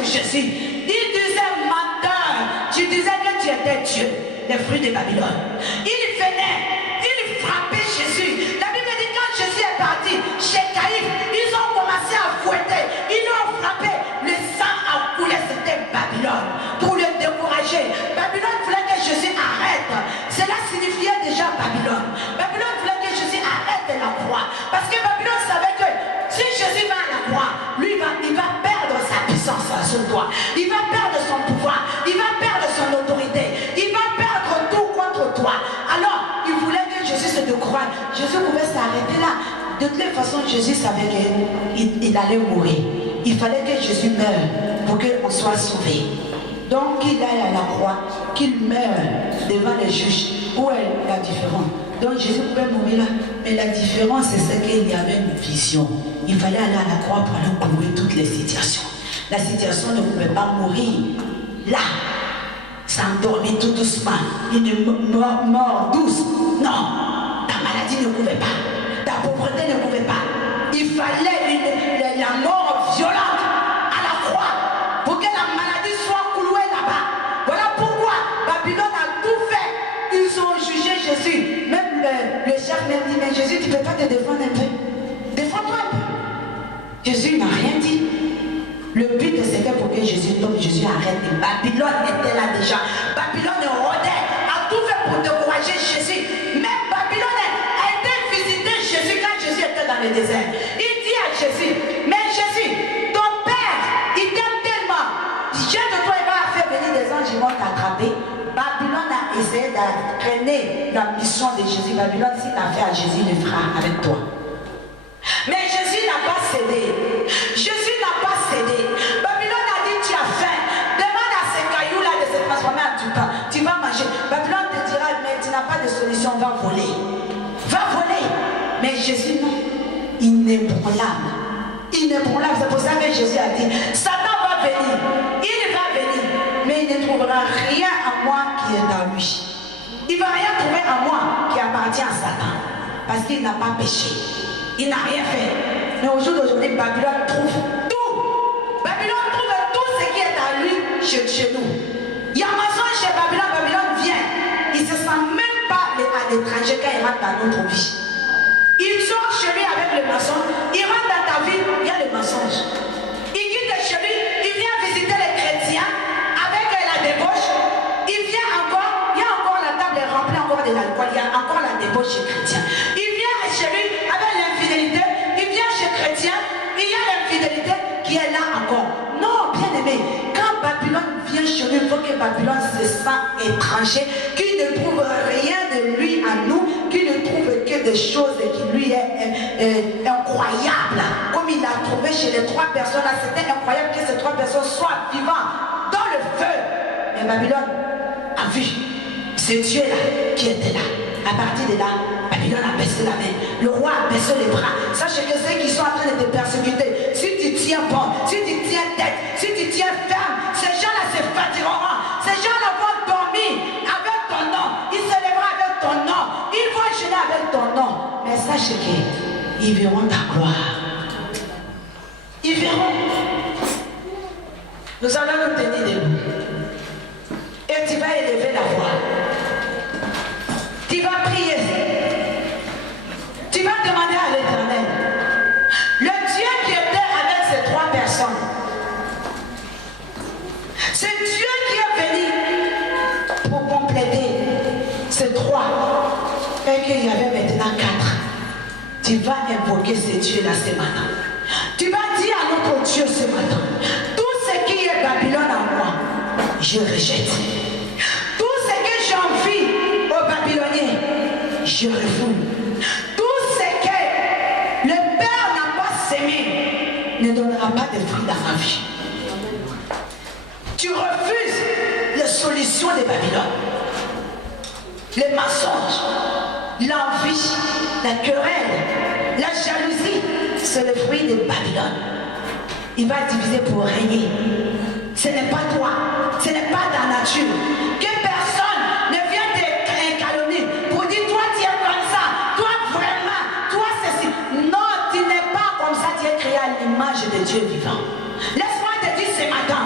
Jésus. Il disait menteur, tu disais que tu étais Dieu, les fruits de Babylone. Il venait, il frappait Jésus. La Bible dit quand Jésus est parti chez Caïphe, ils ont commencé à fouetter, ils l'ont frappé, le sang a coulé, c'était Babylone. Pour le décourager, Babylone voulait que Jésus arrête. Cela signifiait déjà Babylone. Babylone voulait que Jésus arrête la croix. Parce que Babylone savait que si Jésus va à la croix, lui il va perdre sa puissance sur toi. Il va perdre son pouvoir. Il va perdre son autorité. Il va perdre tout contre toi. Alors, il voulait que Jésus se décourage. Jésus pouvait s'arrêter là. De toutes les façons, Jésus savait qu'il allait mourir. Il fallait que Jésus meure pour qu'on soit sauvé. Donc, qu'il aille à la croix, qu'il meure devant les juges. Où est la différence? Donc Jésus pouvait mourir là. Mais la différence, c'est qu'il y avait une vision. Il fallait aller à la croix pour aller courir toutes les situations. La situation ne pouvait pas mourir là, s'endormir tout doucement. Une mort douce. Non, ta maladie ne pouvait pas. Ta pauvreté ne pouvait pas. Il fallait la mort violente à la croix pour que la maladie soit clouée là-bas. Voilà pourquoi Babylone a tout fait. Ils ont jugé Jésus. Même le chef même dit, mais Jésus, tu ne peux pas te défendre un peu. Défends-toi un peu. Jésus n'a rien dit. Le but c'était pour que Jésus tombe, Jésus arrête. Et Babylone était là déjà. Babylone rôdait, a tout fait pour décourager Jésus. Même Babylone a été visiter Jésus quand Jésus était dans le désert. Il dit à Jésus, mais Jésus, ton père, il t'aime tellement. Dieu de toi, il va faire venir des anges, ils vont t'attraper. Babylone a essayé d'entraîner la mission de Jésus. Babylone, s'il a fait à Jésus, il le fera avec toi. Mais Jésus n'a pas cédé. Jésus n'a pas cédé. Babylone a dit, tu as faim. Demande à ces cailloux-là de se transformer en du pain. Tu vas manger. Babylone te dira, mais tu n'as pas de solution, va voler. Va voler. Mais Jésus, non. Inébranlable. Inébranlable. C'est pour ça que Jésus a dit, Satan va venir. Il va venir. Mais il ne trouvera rien à moi qui est dans lui. Il ne va rien trouver à moi qui appartient à Satan. Parce qu'il n'a pas péché. Il n'a rien fait. Mais au jour d'aujourd'hui, Babylone trouve tout. Babylone trouve tout ce qui est à lui chez nous. Il y a un mensonge chez Babylone. Babylone vient. Il ne se sent même pas à l'étranger quand il rentre dans notre vie. Il sort chez lui avec le mensonge. Il rentre dans ta vie, il y a le mensonge. Il quitte chez lui, il vient visiter les chrétiens avec la débauche. Il vient encore, il y a encore la table est remplie encore de l'alcool. Il y a encore la débauche chez chrétien. Il vient chez lui avec l'infidélité. Il vient chez chrétien. Il y a l'infidélité qui est là encore. Non, bien aimé, quand Babylone vient chez lui, il faut que Babylone se sent étranger, qu'il ne trouve rien de lui à nous, qu'il ne trouve que des choses qui lui est incroyable. Comme il a trouvé chez les trois personnes là, c'était incroyable que ces trois personnes soient vivantes dans le feu. Mais Babylone a vu ce Dieu-là qui était là. À partir de là, Babylone a baissé la main. Le roi a baissé les bras. Sachez que ceux qui sont en train de te persécuter, si tu tiens bon, si tu tiens tête, si tu tiens ferme, ces gens-là se fatigueront. Ces gens-là vont dormir avec ton nom. Ils se lèveront avec ton nom. Ils vont gêner avec ton nom. Mais sachez qu'ils verront ta gloire. Ils verront. Nous allons nous tenir debout. Et tu vas élever la voix. Tu vas prier. Tu vas demander à l'Éternel. Le Dieu qui était avec ces trois personnes. C'est Dieu qui est venu pour compléter ces trois. Et qu'il y avait maintenant quatre. Tu vas invoquer ces dieux-là ce matin. Tu vas dire à notre Dieu ce matin. Tout ce qui est Babylone en moi, je rejette. Tout ce que j'envie aux Babyloniens, je refoule. Tout ce que le Père n'a pas sémé ne donnera pas de fruits dans ma vie. Tu refuses les solutions de Babylone. Les mensonges, l'envie, la querelle, la jalousie, c'est le fruit de Babylone. Il va diviser pour régner. Ce n'est pas toi, ce n'est pas ta nature. Que personne ne vienne te calomnier pour dire toi tu es comme ça, toi vraiment, toi ceci. Non, tu n'es pas comme ça, tu es créé à l'image de Dieu vivant. Laisse-moi te dire ce matin,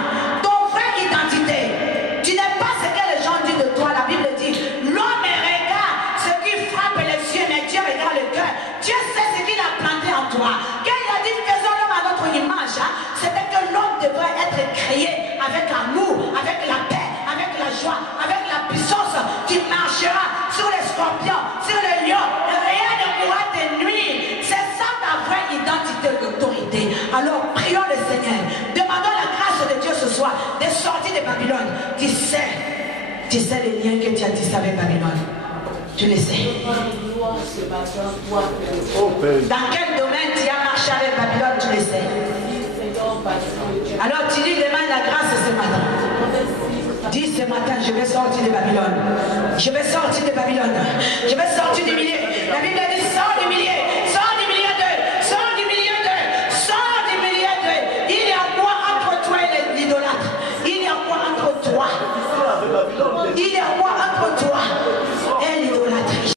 avec amour, avec la paix, avec la joie, avec la puissance. Tu marcheras sur les scorpions, sur les lions. Rien ne pourra te nuire. C'est ça ta vraie identité d'autorité. Alors prions le Seigneur. Demandons la grâce de Dieu ce soir de sortir de Babylone. Tu sais les liens que tu as tissés avec Babylone. Tu le sais. Dans quel domaine tu as marché avec Babylone, tu le sais. Alors tu lui demandes la grâce ce matin. Dis ce matin, je vais sortir de Babylone. Je vais sortir de Babylone. Je vais sortir du milieu. La Bible